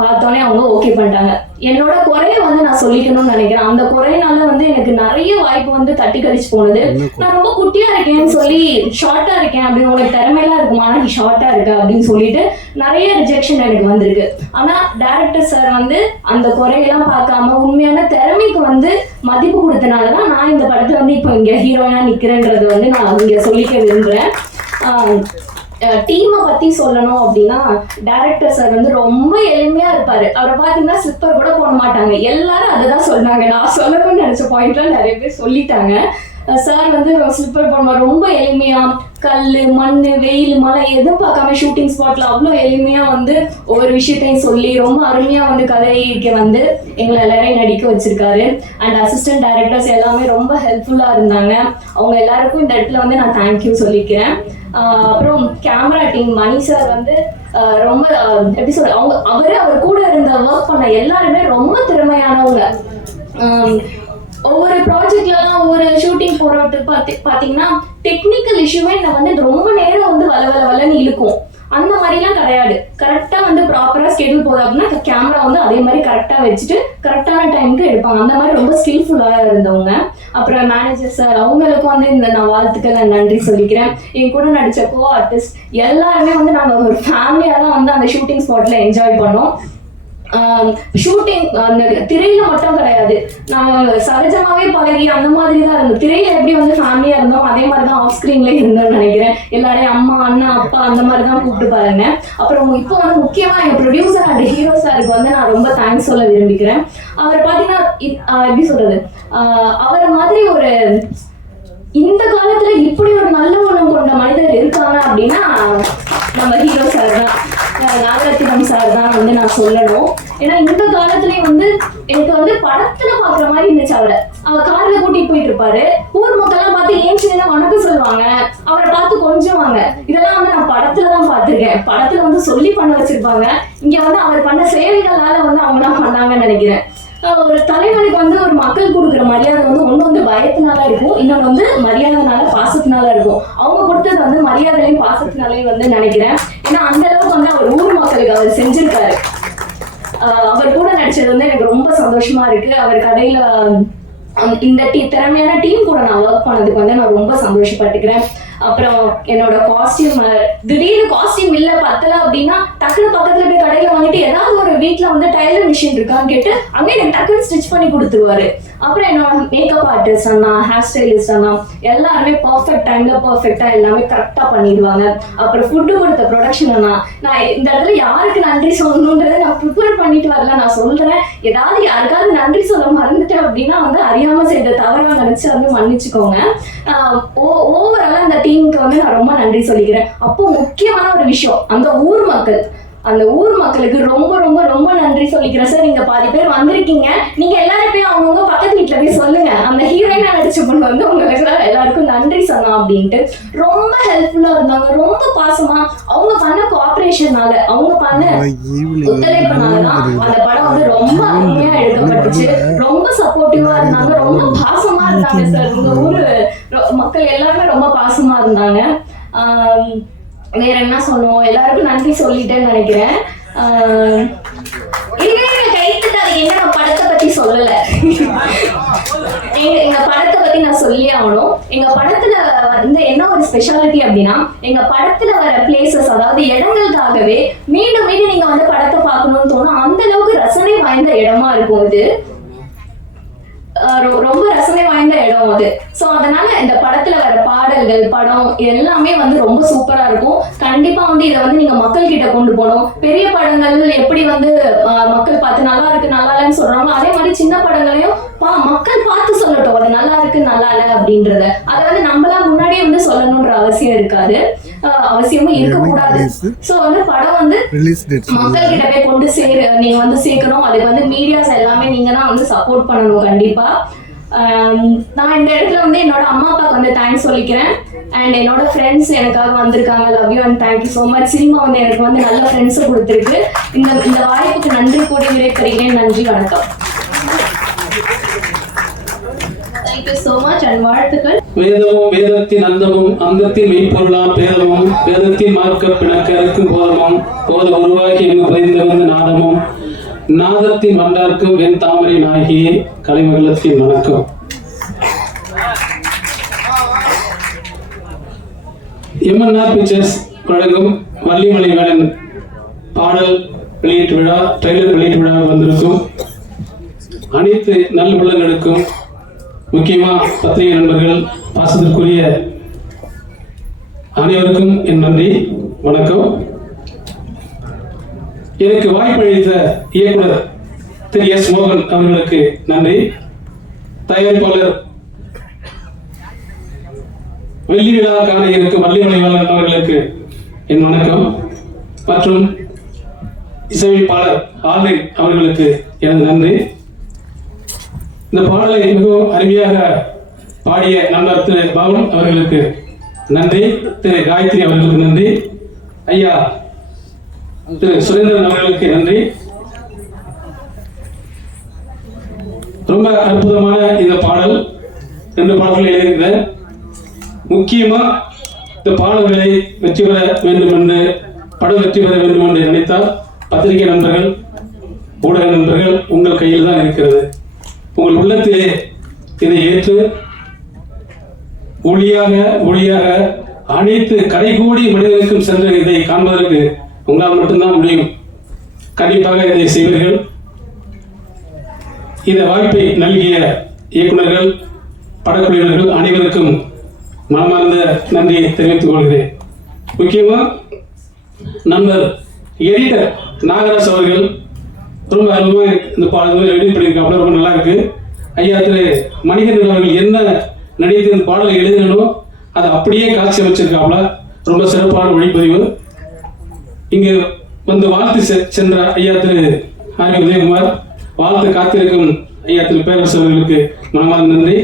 பார்த்தோன்னே அவங்க ஓகே பண்ணிட்டாங்க. என்னோட குறைய வந்து நான் சொல்லிக்கணும்னு நினைக்கிறேன். அந்த குறையினால வந்து எனக்கு நிறைய வாய்ப்பு வந்து தட்டி கழிச்சு போனது. நான் ரொம்ப குட்டியா இருக்கேன்னு சொல்லி ஷார்ட்டா இருக்கேன் அப்படின்னு, உனக்கு திறமையெல்லாம் இருக்குமா ஆனா நீ ஷார்ட்டா இருக்க அப்படின்னு சொல்லிட்டு நிறைய ரிஜெக்ஷன் எனக்கு வந்திருக்கு. ஆனா டைரக்டர் சார் வந்து அந்த குறையெல்லாம் பார்க்காம உண்மையான திறமைக்கு வந்து மதிப்பு கொடுத்தனாலதான் நான் இந்த படத்துல வந்து இப்போ இங்க ஹீரோயினா நிக்கிறேன்றது வந்து நான் இங்க சொல்லிக்க விரும்புறேன். டீமை பத்தி சொல்லணும் அப்படின்னா டைரக்டர் சார் வந்து ரொம்ப எளிமையா இருப்பாரு. அவரை பாத்தீங்கன்னா ஸ்லிப்பர் கூட போட மாட்டாங்க. எல்லாரும் அதுதான் சொன்னாங்க. நான் சொல்லணும்னு நினைச்ச பாயிண்ட்லாம் நிறைய பேர் சொல்லிட்டாங்க. சார் வந்து ஸ்லிப்பர் போட ரொம்ப எளிமையா கல் மண் வெயில் மழை எதுவும் பார்க்காம ஷூட்டிங் ஸ்பாட்ல அவ்வளோ எளிமையா வந்து ஒவ்வொரு விஷயத்தையும் சொல்லி ரொம்ப அருமையா வந்து கதைக்கு வந்து எங்களை எல்லாரையும் நடிக்க வச்சிருக்காரு. அண்ட் அசிஸ்டன்ட் டைரக்டர்ஸ் எல்லாமே ரொம்ப ஹெல்ப்ஃபுல்லா இருந்தாங்க. அவங்க எல்லாருக்கும் இந்த இடத்துல வந்து நான் தேங்க்யூ சொல்லிக்கிறேன். அப்புறம் கேமரா டீம் மணி சார் வந்து ரொம்ப எப்படி சொல்ற அவர் கூட இருந்த ஒர்க் பண்ண எல்லாருமே ரொம்ப திறமையானவங்க. ஒவ்வொரு ப்ராஜெக்ட்லாம் ஒவ்வொரு ஷூட்டிங் போறது பாத்தீங்கன்னா டெக்னிக்கல் இஷ்யூவே வந்து ரொம்ப நேரம் வந்து வளன்னு இழுக்கும். அந்த மாதிரிலாம் கிடையாது. கரெக்டா வந்து ப்ராப்பரா ஸ்கெடியூல் போகுது அப்படின்னா கேமரா வந்து அதே மாதிரி கரெக்டா வச்சுட்டு கரெக்டான டைமுக்கு எடுப்பாங்க. அந்த மாதிரி ரொம்ப ஸ்கில்ஃபுல்லா இருந்தவங்க. அப்புறம் மேனேஜர் சார் அவங்களுக்கும் வந்து இந்த நான் வாழ்த்துக்கள் நன்றி சொல்லிக்கிறேன். என் கூட நடிச்ச கோ ஆர்டிஸ்ட் எல்லாருமே வந்து நாங்க ஒரு ஃபேமிலியா தான் வந்து அந்த ஷூட்டிங் ஸ்பாட்ல என்ஜாய் பண்ணோம். ஷூட்டிங் அந்த திரையில மட்டும் கிடையாது, நாங்க சகஜமாவே பழகி அந்த மாதிரி தான் இருந்தோம். திரையில எப்படி வந்து ஃபேமிலியா இருந்தோம் அதே மாதிரிதான் ஆஃப் ஸ்கிரீன்ல இருந்தோம்னு நினைக்கிறேன். எல்லாரையும் அம்மா அண்ணா அப்பா அந்த மாதிரிதான் கூப்பிட்டு பாருங்க. அப்புறம் இப்போ வந்து முக்கியமா எங்க ப்ரொடியூசர் அண்ட் ஹீரோ சாருக்கு வந்து நான் ரொம்ப தேங்க்ஸ் சொல்ல விரும்பிக்கிறேன். அவர் பாத்தீங்கன்னா எப்படி சொல்றது, அவரை மாதிரி ஒரு இந்த காலத்துல இப்படி ஒரு நல்ல குணம் கொண்ட மனிதர் இருக்காங்க அப்படின்னா நம்ம ஹீரோ சார் தான், நாகரத்தினம் சார் தான் வந்து நான் சொல்லணும். ஏன்னா இந்த காலத்துலயும் வந்து எனக்கு வந்து படத்துல பாக்குற மாதிரி இருந்துச்சு. அவர் கார்ல கூட்டிட்டு போயிட்டு இருப்பாரு, ஊர் மக்கள்லாம் பார்த்து ஏன் சின்ன வணக்கம் சொல்லுவாங்க, அவரை பார்த்து கொஞ்சுவாங்க. இதெல்லாம் வந்து நான் படத்துலதான் பார்த்திருக்கேன். படத்துல வந்து சொல்லி பண்ண வச்சிருப்பாங்க. இங்க வந்து அவர் பண்ண சேவைகளால வந்து அவங்க தான் பண்ணாங்கன்னு நினைக்கிறேன். ஒரு தலைவனுக்கு வந்து ஒரு மக்கள் கொடுக்குற மரியாதை வந்து ஒண்ணு வந்து பயத்தினால இருக்கும், இன்னொன்னு வந்து மரியாதைனால பாசத்தினால இருக்கும். அவங்க கொடுத்தது வந்து மரியாதையும் பாசத்தினாலையும் வந்து நினைக்கிறேன். ஏன்னா அந்த அளவுக்கு வந்து அவர் ஊர் மக்களுக்கு அவர் செஞ்சிருக்காரு. அவர் கூட நடிச்சது வந்து எனக்கு ரொம்ப சந்தோஷமா இருக்கு. அவர் கதையில இந்த திறமையான டீம் கூட நான் ஒர்க் பண்ணதுக்கு வந்து நான் ரொம்ப சந்தோஷப்பட்டுக்கிறேன். அப்புறம் என்னோட காஸ்டியூம், திடீர்னு காஸ்டியூம் இல்ல பத்தல அப்படின்னா டக்குனு பக்கத்துல போய் கடையில வாங்கிட்டு ஏதாவது ஒரு வீட்டுல வந்து டைலர் மிஷின் இருக்கான்னு கேட்டு அங்கே எனக்கு டக்குனு ஸ்டிச் பண்ணி கொடுத்துருவாரு. அப்புறம் என்னோட மேக்கப் ஆர்டிஸ்ட் அண்ணா, ஹேர் ஸ்டைலிஸ்ட் அண்ணா எல்லாருமே பர்ஃபெக்ட் டைம்ல பர்ஃபெக்டா எல்லாமே கரெக்டா பண்ணிடுவாங்க. அப்புறம் ஃபுட்டு கொடுத்த ப்ரொடக்ஷன் அண்ணா, நான் இந்த இடத்துல யாருக்கு நன்றி சொல்லணும்ன்றதை நான் ப்ரிப்பேர் பண்ணிட்டு வரல, நான் சொல்றேன். ஏதாவது யாருக்காவது நன்றி சொல்ல மறந்துட்டேன் அப்படின்னா வந்து அறியாம செய்த தவறா நினைச்சு வந்து மன்னிச்சுக்கோங்க. ஓவராலா அந்த டீமுக்கு வந்து நான் ரொம்ப நன்றி சொல்லிக்கிறேன். அப்போ முக்கியமான ஒரு விஷயம், அந்த ஊர் மக்களுக்கு ரொம்ப ரொம்ப ரொம்ப நன்றி சொல்லிக்கிறேன் சார். நீங்க பாதி பேர் வந்திருக்கீங்க, நீங்க எல்லாரும் போய் அவங்கவுங்க பக்கத்து வீட்டுல போய் சொல்லுங்க, அந்த ஹீரோயினா நடிச்ச பொண்ணு வந்து உங்களுக்கு எல்லாருக்கும் நன்றி சொன்னா அப்படின்ட்டு. ரொம்ப ஹெல்ப்ஃபுல்லா இருந்தாங்க, ரொம்ப பாசமா. அவங்க பண்ண கோஆபரேஷனால, அவங்க பண்ண ஒத்துழைப்புனாலதான் அந்த படம் வந்து ரொம்ப அருமையா எடுக்கப்பட்டுச்சு. ரொம்ப சப்போர்ட்டிவா இருந்தாங்க, ரொம்ப பாசமா இருந்தாங்க சார். உங்க ஊரு மக்கள் எல்லாருமே ரொம்ப பாசமா இருந்தாங்க. வேற என்ன சொன்னோம், எல்லாருக்கும் நன்றி சொல்லிட்டேன்னு நினைக்கிறேன். எங்க படத்தை பத்தி சொல்லல, எங்க படத்தை பத்தி நான் சொல்லி ஆகணும். எங்க படத்துல வந்து என்ன ஒரு ஸ்பெஷாலிட்டி அப்படின்னா, எங்க படத்துல வர பிளேசஸ், அதாவது இடங்களுக்காகவே மீண்டும் மீண்டும் நீங்க வந்து படத்தை பார்க்கணும்னு தோணும். அந்த அளவுக்கு ரசனை வாய்ந்த இடமா இருக்கும் இது. ரொம்ப ரசனை வாய்ந்த இடம் அது. சோ அதனால இந்த படத்துல வர பாடல்கள், படம் எல்லாமே வந்து ரொம்ப சூப்பரா இருக்கும். கண்டிப்பா வந்து இதை வந்து நீங்க மக்கள் கிட்ட கொண்டு போகணும். பெரிய படங்கள் எப்படி வந்து மக்கள் பார்த்து நல்லா இருக்கு நல்லா இல்லைன்னு சொல்றாங்க, அதே மாதிரி சின்ன படங்களையும் மக்கள் பார்த்து சொல்லட்டும் அது நல்லா இருக்கு நல்லா இல்லை அப்படின்றத. அதை வந்து நம்மளா முன்னாடியே வந்து சொல்லணும்ன்ற அவசியம் இருக்காது, அவசியமும் இருக்கக்கூடாது. சோ வந்து படம் வந்து மக்கள் கிட்ட போய் கொண்டு நீங்க வந்து சேர்க்கணும். அதுக்கு வந்து மீடியாஸ் எல்லாமே நீங்க தான் வந்து சப்போர்ட் பண்ணணும் கண்டிப்பா. நான் இந்த இடத்துல வந்து என்னோட அம்மா அப்பாவுக்கு வந்து தேங்க்ஸ் சொல்லிக்கிறேன். அண்ட் என்னோட ஃப்ரெண்ட்ஸ் எனக்காக வந்திருக்காங்க, love you and thank you so much. Cinema வந்து எனக்கு வந்து நல்ல ஃப்ரெண்ட்ஸை கொடுத்துருக்கு. இந்த வாய்ப்புக்கு நன்றி கூடி விடைபெறுகிறேன். நன்றி, வணக்கம். தேங்க்யூ ஸோ மச் அண்ட் வாழ்த்துக்கள். வேதமும் வேதத்தின் அந்தமும் அந்தத்தின் மெய்ப்பொருளாம் பேதமும் வேதத்தின் மார்க்க பிணக்க இருக்கும் போதமும் போத உருவாக்கி எங்கு புரிந்து வந்த நாதமும் நாதத்தின் வண்டார்க்கும் வெண் தாமரை நாயகியே கலைமகளத்தின் வணக்கம். எம்என்ஆர் பிக்சர்ஸ் வழங்கும் வள்ளிமலை வேலன் பாடல் வெளியீட்டு விழா, ட்ரெய்லர் வெளியீட்டு விழா வந்திருக்கும் அனைத்து நல்லுள்ளங்களுக்கும், முக்கியமா பத்திரிகை நண்பர்கள், பாசத்திற்குரிய அனைவருக்கும் என் நன்றி, வணக்கம். எனக்கு வாய்ப்பளித்த இயக்குனர் திரு எஸ் மோகன் அவர்களுக்கு நன்றி. தயாரிப்பாளர் வெள்ளி விழா காண இருக்கும் வள்ளிமலை வேலன் அவர்களுக்கு என் வணக்கம். மற்றும் இசையமைப்பாளர் ஆல்வின் அவர்களுக்கு எனது நன்றி. இந்த பாடலை மிகவும் அருமையாக பாடிய நண்பர் திரு பவன் அவர்களுக்கு நன்றி. திரு காயத்ரி அவர்களுக்கு நன்றி. ஐயா திரு சுரேந்திரன் அவர்களுக்கு நன்றி. ரொம்ப அற்புதமான இந்த பாடல், 2 பாடல்கள் எழுதியிருக்கிறேன். முக்கியமா இந்த பாடல்களை வெற்றி பெற வேண்டும் என்று, படம் வெற்றி பெற வேண்டும் என்று நினைத்தால் பத்திரிகை நண்பர்கள், ஊடக நண்பர்கள் உங்கள் கையில் தான் இருக்கிறது. உங்கள் உள்ளத்திலே இதை ஏற்று ஒளியாக அனைத்து கடைகூடி மனிதனுக்கும் சென்று இதை காண்பதற்கு உங்களால் மட்டும்தான் முடியும். கண்டிப்பாக இதை செய்வீர்கள். இந்த வாய்ப்பை நல்கிய இயக்குநர்கள், படக்குழுவினர்கள் அனைவருக்கும் மனமார்ந்த நன்றியை தெரிவித்துக் கொள்கிறேன். முக்கியமா நண்பர் எடிட்டர் நாகராஜ் அவர்கள் ரொம்ப அருமையாக இந்த பாடல்களை எடிட் பண்ணியிருக்காங்க, ரொம்ப நல்லா இருக்கு. ஐயா திரு மணிகண்டன் அவர்கள் என்ன நடித்து இந்த பாடலை எழுதினோ அதை அப்படியே காட்சி அமைச்சிருக்காப்ல, ரொம்ப சிறப்பான ஒளிப்பதிவு. இங்கு வந்து வாழ்த்து சென்ற ஐயா திரு ஆர் உதயகுமார், வாழ்த்து காத்திருக்கும் ஐயா திரு பேரரசு அவர்களுக்கு மனமார்ந்த நன்றி.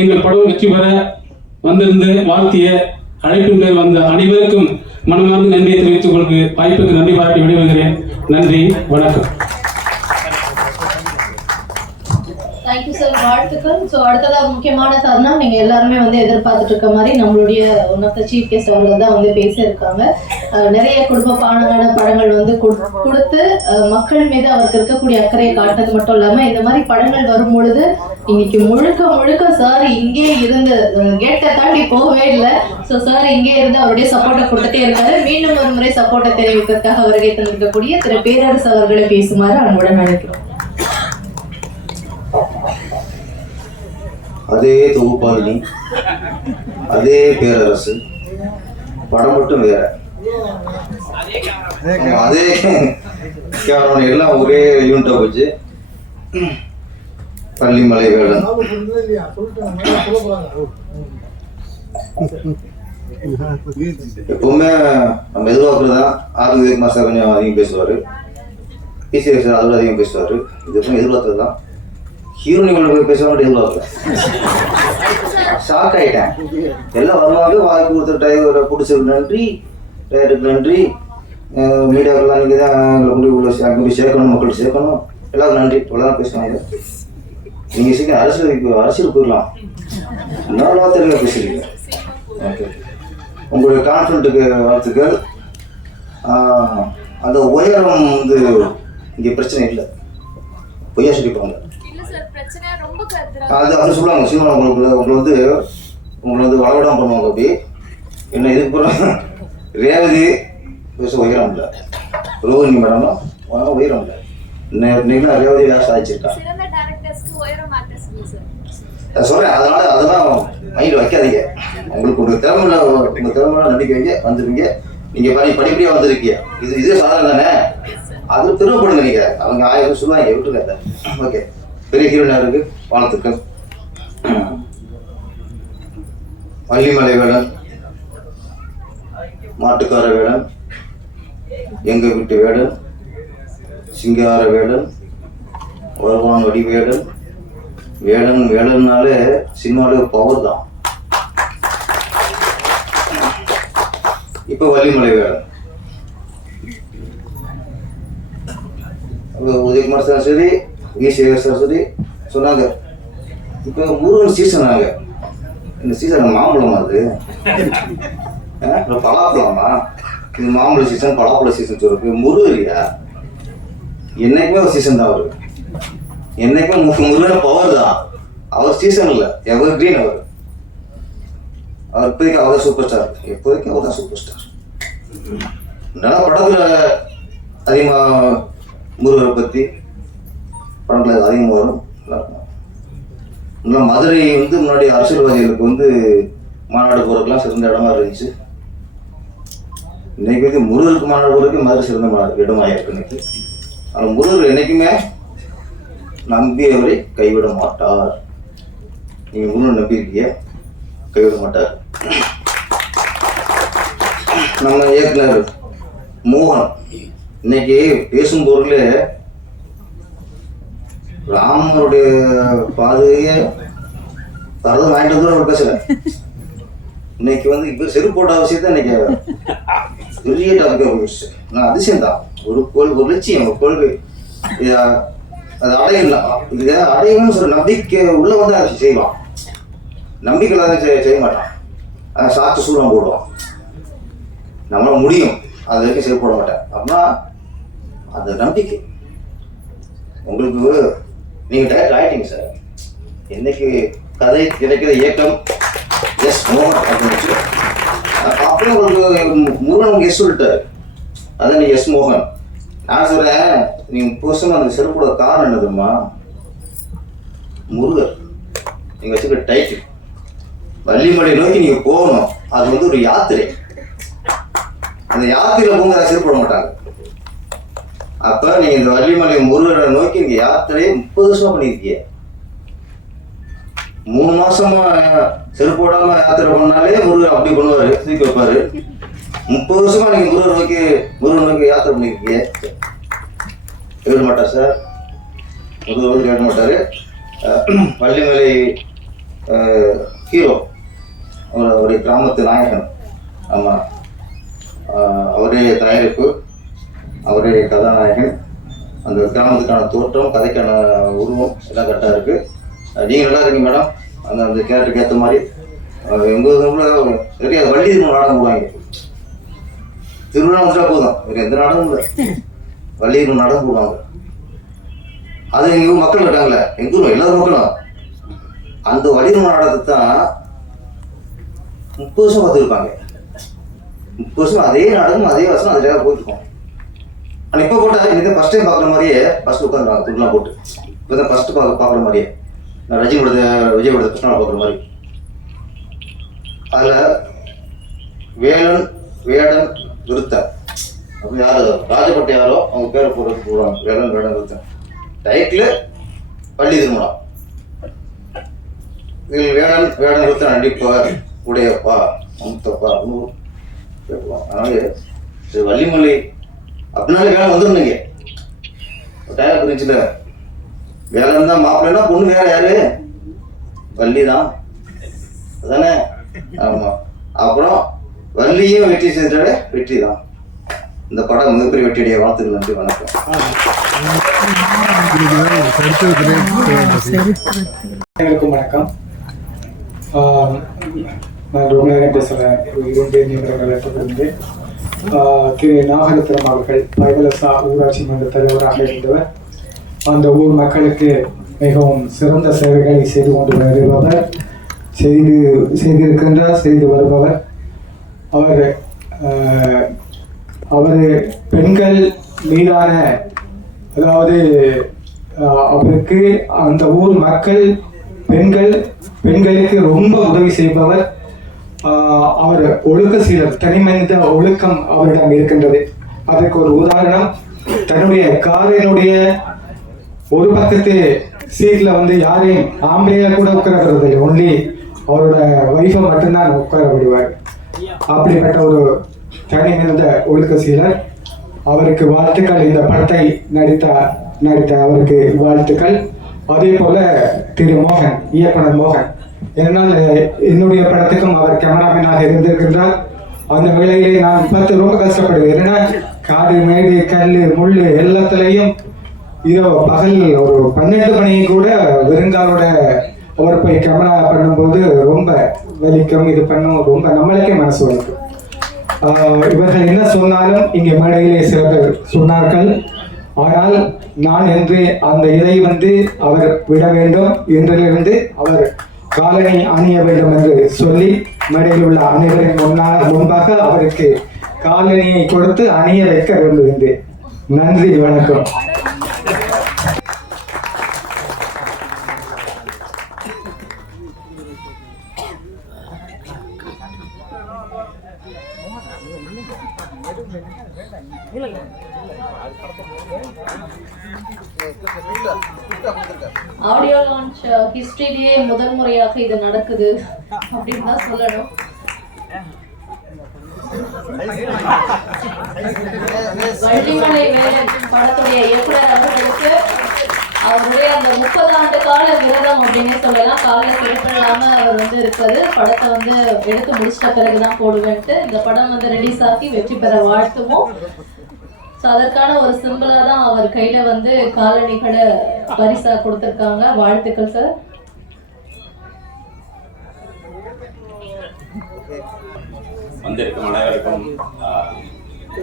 எங்கள் படம் வெற்றி பெற வந்திருந்து வாழ்த்திய, அழைப்பின் பேர் வந்த அனைவருக்கும் மனமார்ந்த நன்றியை தெரிவித்துக் கொள்கு வாய்ப்புக்கு நன்றி பாராட்டி விடைபெறுகிறேன். நன்றி, வணக்கம். தேங்க்யூ சார், வாழ்த்துக்கள். ஸோ அடுத்ததாக முக்கியமான தருணம், நீங்கள் எல்லாருமே வந்து எதிர்பார்த்துட்டு இருக்க மாதிரி நம்மளுடைய one of the chief guest அவர்கள் தான் வந்து பேசியிருக்காங்க. நிறைய குடும்ப பாடங்கான படங்கள் வந்து கொடுத்து மக்கள் மீது அவருக்கு இருக்கக்கூடிய அக்கறையை காட்டுறது மட்டும் இல்லாமல், இந்த மாதிரி படங்கள் வரும் பொழுது இன்னைக்கு முழுக்க சார் இங்கே இருந்து கேட்டை தாண்டி போகவே இல்லை. ஸோ சார் இங்கே இருந்து அவருடைய சப்போர்ட்டை கொடுத்துட்டே இருக்காரு. மீண்டும் ஒரு முறை சப்போர்ட்டை தெரிவிக்கிறதுக்காக வருகை தந்திருக்கக்கூடிய திரு பேரரசு அவர்களை பேசுமாறு அன்புடன் அழைக்கிறோம். அதே தொகுப்பாளினி, அதே பேரரசு, படம் மட்டும் வேற, அதே கேமரா, எல்லாம் ஒரே யூனிட்டா போச்சு. வள்ளிமலை வேலன் எப்பவுமே நம்ம எதிர்பார்க்கறதுதான். ஆர் உதயகுமார் சார் கொஞ்சம் அதிகம் பேசுவாரு, பிசி சார் அதோட அதிகம் பேசுவாரு. இது எப்பவுமே எதிர்பார்த்ததுதான். ஹீரோனிகள் போய் பேசுவாங்க, எதிர்பார்க்கல. ஷாக் ஆயிட்டேன். எல்லாம் வருவாங்க, வாய்ப்பு கொடுத்த டிரைவரை பிடிச்சதுக்கு நன்றி, டேரக்டருக்கு நன்றி, மீடியாக்கெல்லாம் நீங்கள் தான் எங்களை முடிவுள்ள அங்கே போய் சேர்க்கணும், மக்கள் சேர்க்கணும், எல்லாரும் நன்றி, இவ்வளோதான் பேசுவாங்க. நீங்கள் சீக்கிரம் அரசியல் போயிடலாம், இன்னொரு வார்த்தையில பேசுறீங்க. ஓகே, உங்களுடைய கான்ஃபிடென்ட்டுக்கு வாழ்த்துக்கள். அந்த உயரம் வந்து இங்கே பிரச்சனை இல்லை, பொய்யா சொல்லிப்பாங்க. அது அப்படி சொல்லுவாங்க சினிமா, உங்களை வந்து வளவிடாம பண்ணுவாங்க. அப்படி என்ன இதுக்கு போகிறோம், ரேவதி பேச உயரம் இல்லை, ரோஹினி மேடம் உயரம் இல்லை. இன்னைக்கு ரேவதி சாதிச்சிருக்கா சொல்கிறேன். அதெல்லாம் மைண்ட் வைக்காதீங்க. உங்களுக்கு ஒரு திறமையில, உங்கள் திறமையில நம்பிக்கை வைங்க, வந்துருவீங்க. நீங்கள் படிப்படியாக வந்திருக்கீங்க. இதே சாதனை தானே, அது பெருமைப்படுங்க. நீங்கள் அவங்க 1000 சொல்லுவாங்க, விட்டுருங்க. ஓகே, பெரிய ஹீரோயினருக்கு வாழ்த்துக்கள். வள்ளிமலை வேலன், மாட்டுக்கார வேலன், எங்க வீட்டு வேலன், சிங்கார வேலன், வருவான் வடி வேலன். வேலன்னாலே சினிமாவோட பவர் தான். இப்ப வள்ளிமலை வேலன், உதயகுமார் சார் சரி, விசிஆர் சார் சரி சொன்னாங்க. இப்போ முருகன் சீசன் ஆக, இந்த சீசன் மாம்பழமா அது பலாப்பழமா? இது மாம்பழ சீசன், பலாப்பழ சீசன் சொல்றது முருகரியா? என்னைக்குமே ஒரு சீசன் தான் அவரு. என்னைக்குமே முருகன் பவர் தான். அவர் சீசன் இல்லை, எவர் கிரீன் அவர். அவர் இப்போதைக்கு அவர் தான் சூப்பர் ஸ்டார். எப்போதைக்கு அவர் தான் சூப்பர் ஸ்டார். நல்லா படத்தில் அதிகமாக முருகரை பற்றி படங்கள் அதிகமாக வரும். நல்லா மதுரை வந்து முன்னாடி அரசியல்வாதிகளுக்கு வந்து மாநாடு போகிறதுக்கெல்லாம் சிறந்த இடமா இருந்துச்சு. இன்னைக்கு வந்து முருகருக்கு மாநாடு போகிறதுக்கு மதுரை சிறந்த இடமாக இருக்கு இன்னைக்கு. ஆனால் முருகர் என்னைக்குமே நம்பியவரை கைவிட மாட்டார். நீங்கள் முருகன் நம்பியிருக்கீங்க, கைவிட மாட்டார். நம்ம இயக்குனர் மோகன் இன்னைக்கு பேசும் பொருளே ராமனுடைய பாதையை பரதம் வாங்கிட்டு வந்து அவர் பேசல. இன்னைக்கு வந்து இப்போ செருப்பு போட்ட அவசியத்தை இன்னைக்கு பெரிய டாபிக்காக போயிடுச்சு. நான் அதிசயம் தான். ஒரு லட்சியம், ஒரு கொள்கை, அது அடையலாம். இது அடையணும்னு சொல்ற நம்பிக்கை உள்ள வந்து அதை செய்வான். நம்பிக்கை இல்லாத செய்ய மாட்டான். அதை சாத்து சூடம் போடுவான். நம்மளால முடியும், அது வரைக்கும் செய்ய போட மாட்டேன். அப்படின்னா அந்த நம்பிக்கை உங்களுக்கு. நீங்கள் டைரக்டர் ஆகிட்டீங்க சார். என்னைக்கு கதை கிடைக்கிற இயக்கம் எஸ் மோகன் அப்படின்னு அப்படியே உங்களுக்கு முருகன் உங்களுக்கு எஸ் சொல்லிட்டாரு. அதான் நீங்கள் எஸ் மோகன். நான் சொல்கிறேன், நீங்கள் புதுசாக அந்த செருப்போட காரணம் என்ன தெரியுமா? முருகர் நீங்கள் வச்சுக்கிற டைட்டில் வள்ளிமலை நோக்கி நீங்கள் போகணும். அது வந்து ஒரு யாத்திரை. அந்த யாத்திரையில் போங்க செருப்பு போட மாட்டாங்க. அப்போ நீங்கள் இந்த வள்ளிமலை முருகரை நோக்கி இந்த யாத்திரையை 30 வருஷமா பண்ணியிருக்கீங்க. 3 மாசமா செருப்பு போடாம யாத்திரை பண்ணாலே முருகர் அப்படி பண்ணுவாரு, தூக்கி வைப்பாரு. 30 வருஷமா நீங்க முருகன் நோக்கி யாத்திரை பண்ணிருக்கீங்க. கைவிட மாட்டார் சார். முருகர் வந்து கைவிட மாட்டாரு. வள்ளிமலை ஹீரோ, அவருடைய கிராமத்து நாயகன். ஆமா, அவரே தயாரிப்பு, அவரே கதாநாயகன். அந்த கிராமத்துக்கான தோற்றம், கதைக்கான உருவம் எல்லாம் கரெக்டாக இருக்கு. நீங்கள் நல்லா இருக்கீங்க மேடம். அந்த கேரக்டருக்கு ஏற்ற மாதிரி எங்கள் ஊரில் நிறைய வள்ளி திருமணம் நாடகம் போடுவாங்க. திருவிழா வந்துட்டா போதும், வேறு எந்த நாடகமும் இல்லை, வள்ளி திருமணம் நாடகம் போடுவாங்க. அது எங்கள் ஊர் மக்கள் இருக்காங்களே, எங்கள் ஊர் எல்லாரும் மக்களும் அந்த வள்ளி திருமணம் நாடகத்தை தான் 30 வருஷம் பார்த்துருப்பாங்க. 30 வருஷம் அதே நாடகம், அதே வருஷம் அதே போயிட்டுருக்கோம். ஆனால் இப்போ போட்டால் இன்னைக்கு ஃபஸ்ட் டைம் பார்க்குற மாதிரியே ஃபஸ்ட்டு உட்காந்துருவாங்க துட்டுலாம் போட்டு. இப்போ தான் ஃபஸ்ட்டு பார்க்குற மாதிரியே நான் விஜய் படத்தை கிருஷ்ணா பார்க்குற மாதிரி. அதில் வேடன் விருத்தன் அப்படி யார் ராஜபட்டை யாரோ அவங்க பேரை போடுவாங்க. வேடன் விருத்தன் டைட்டில் வள்ளி திருமணம். இதில் வேடன் விருத்தன் நடிப்பார், உடையப்பா அமுத்தப்பா அப்படின்னு கேட்போம். அதனால வள்ளிமலை அப்படின்னாலே வேலை வந்துருந்தீங்க. டயர் புரிஞ்சுல வேலை இருந்தால் மாப்பிள்ளைனா பொண்ணு வேற யாரு? வள்ளி தான் அதானே? ஆமாம். அப்புறம் வள்ளியும் வெற்றி செஞ்சாலே வெற்றி தான். இந்த படம் மிகப்பெரிய வெற்றியுடைய வாழ்த்துக்கள். நன்றி, வணக்கம். அனைவருக்கும் வணக்கம். நான் ரொம்ப நேரம் பேசுகிறேன். 2 நிமிடங்கள் எடுத்துக்கொண்டு திரு நாகரத்னம் அவர்கள் பைவலசா ஊராட்சி மன்ற தலைவராக இருந்தவர். அந்த ஊர் மக்களுக்கு மிகவும் சிறந்த சேவைகளை செய்து கொண்டு வருபவர், செய்திருக்கின்றார், செய்து வருபவர். அவர் பெண்கள் மீதான, அதாவது அவருக்கு அந்த ஊர் மக்கள் பெண்களுக்கு ரொம்ப உதவி செய்பவர். அவர் ஒழுக்க சீலர், தனிமனித ஒழுக்கம் அவரிடம் இருக்கின்றது. அதற்கு ஒரு உதாரணம், தன்னுடைய காரினுடைய ஒரு பக்கத்து சீட்ல வந்து யாரையும் ஆம்பளையா கூட உட்கார விடுறதில்லை, ஒன்லி அவரோட ஒய்ஃபை மட்டும்தான் உட்கார விடுவார். அப்படிப்பட்ட ஒரு தனிமனித ஒழுக்க சீலர். அவருக்கு வாழ்த்துக்கள். இந்த படத்தை நடித்த அவருக்கு வாழ்த்துக்கள். அதே போல திரு மோகன், இயக்குனர் மோகன், என்னால் என்னுடைய படத்துக்கும் அவர் கேமராமேனாக இருந்திருக்கின்றார். அந்த வேளையிலே நான் பார்த்து ரொம்ப கஷ்டப்படுவேன். ஏன்னா காடு, மேடு, கல், முள் எல்லாத்துலேயும் இரவு பகல் ஒரு 12 மணி கூட வெறுங்காலோட அவர் போய் கேமரா பண்ணும்போது ரொம்ப வலிக்கும். இது பண்ணும், ரொம்ப நம்மளுக்கே மனசு வலிக்கும். இவர்கள் என்ன சொன்னாலும் இங்கே மேடையிலே சில பேர் சொன்னார்கள், ஆனால் நான் என்று அந்த இதை அவர் விட வேண்டும், இன்றிலிருந்து அவர் காலணி அணிய வேண்டும் என்று சொல்லி மேடையில் உள்ள அனைவரின் முன்பாக அவருக்கு காலணியை கொடுத்து அணிய வைக்க விரும்புகின்றேன். நன்றி, வணக்கம். ஆடியோ லான்ச் ஹிஸ்டரியிலேயே முதல் முறையாக இது நடக்குது அப்படின்னு தான் சொல்லணும். வள்ளிமலை வேலன் படத்துடைய இயக்குனர் அவர்களுக்கு அவருடைய அந்த 30 ஆண்டு கால விரதம் அப்படின்னே சொல்லலாம். காலையில் சிறப்பில்லாம அவர் இருப்பது படத்தை எடுத்து முடிச்சிட்ட பிறகுதான் போடுவேன்ட்டு இந்த படம் ரிலீஸ் ஆகி வெற்றி பெற வாழ்த்துவோம். ஸோ அதற்கான ஒரு சிம்பிளா தான் அவர் கையில காலணிகளை பரிசா கொடுத்துருக்காங்க. வாழ்த்துக்கள் சார். வந்திருக்கும் அனைவருக்கும்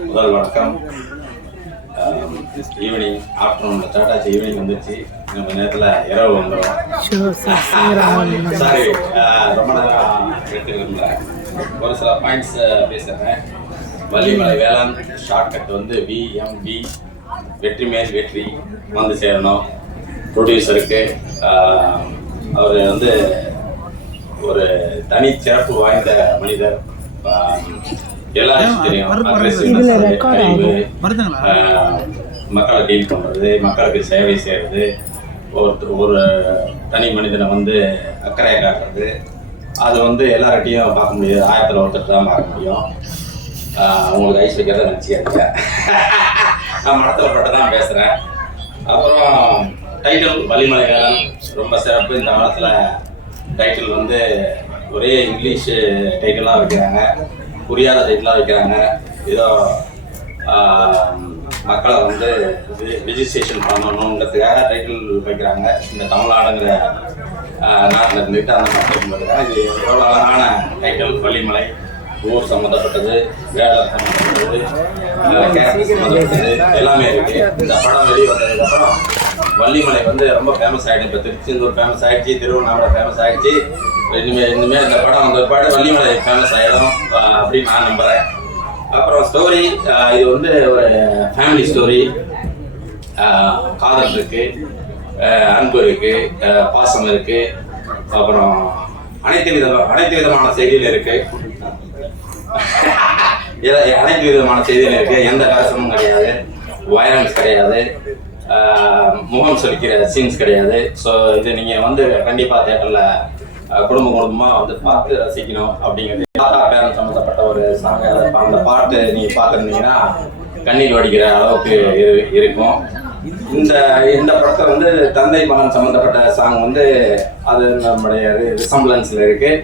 முதல் வணக்கம். ஈவினிங் ஆஃப்டர்நூன் ஸ்டார்ட் ஈவினிங் வந்துருச்சு. கொஞ்ச நேரத்தில் இரவு வந்துடும். சாரி, ரொம்ப நேரம் எடுத்துக்கிறோம்ல. ஒரு சில பாயிண்ட்ஸ் பேசுகிறேன். வள்ளிமலை வேளாண் ஷார்ட்கட் VMB, வெற்றி மேல் வெற்றி வந்து சேரணும். ப்ரொடியூசருக்கு அவர் ஒரு தனி சிறப்பு வாய்ந்த மனிதர். எல்லாருக்கும் தெரியும், அறிவு, மக்களை டீல் பண்ணுறது, மக்களுக்கு சேவை செய்கிறது, ஒரு தனி மனிதனை அக்கறை காட்டுறது. அது எல்லார்கிட்டையும் பார்க்க முடியாது, 1000 ஒருத்தர் தான் பார்க்க முடியும். உங்களுக்கு ஐஸ் வைக்கிறத நினச்சிக்காதீங்க, நான் மடத்தில் பட்டு தான் பேசுகிறேன். அப்புறம் டைட்டில் வள்ளிமலை வேளாண் ரொம்ப சிறப்பு. இந்த மடத்தில் டைட்டில் ஒரே இங்கிலீஷ் டைட்டிலாக வைக்கிறாங்க, புரியாத டைட்டிலாக வைக்கிறாங்க. ஏதோ மக்களை ரிஜிஸ்ட்ரேஷன் பண்ணணுன்றதுக்காக டைட்டில் வைக்கிறாங்க. இந்த தமிழ்நாடுங்கிற நாட்டில் இருந்துட்டு அந்த மக்களுக்கு வருகிறாங்க. இது எவ்வளோ அழகான டைட்டில். வள்ளிமலை ஊர் சம்மந்தப்பட்டது, வேலை சம்மந்தப்பட்டது, கேரக்டர் சம்மந்தப்பட்டது எல்லாமே இருக்குது. இந்த படம் வெளியே வந்ததுக்கப்புறம் வள்ளிமலை ரொம்ப ஃபேமஸ் ஆகிடும். இப்போ திருச்செந்தூர் ஃபேமஸ் ஆகிடுச்சு, திருவண்ணாமலை ஃபேமஸ் ஆகிடுச்சு. இனிமேல் இந்த படம் வந்த வள்ளிமலை ஃபேமஸ் ஆகிடும் அப்படின்னு நான் நம்புகிறேன். அப்புறம் ஸ்டோரி, இது ஒரு ஃபேமிலி ஸ்டோரி. காதல் இருக்குது, அன்பு இருக்குது, பாசம் இருக்குது, அப்புறம் அனைத்து விதமான செய்திகள் இருக்குது. அனைத்து விதமான செய்திகள் இருக்குது. எந்த கஷ்டமும் கிடையாது, வயலன்ஸ் கிடையாது, முகம் சொல்லிக்கிற சீன்ஸ் கிடையாது. ஸோ இது நீங்கள் கண்டிப்பாக தேட்டரில் குடும்பமாக பார்த்து ரசிக்கணும். அப்படிங்கிறது தாத்தா பேரன் சம்மந்தப்பட்ட ஒரு சாங். அந்த பாட்டு நீங்கள் பார்த்துருந்தீங்கன்னா கண்ணீர் வடிக்கிற அளவுக்கு இருக்கும். இந்த படத்தில் தந்தை மகன் சம்மந்தப்பட்ட சாங் அது நம்முடைய ரிசம்பிளன்ஸில் இருக்குது.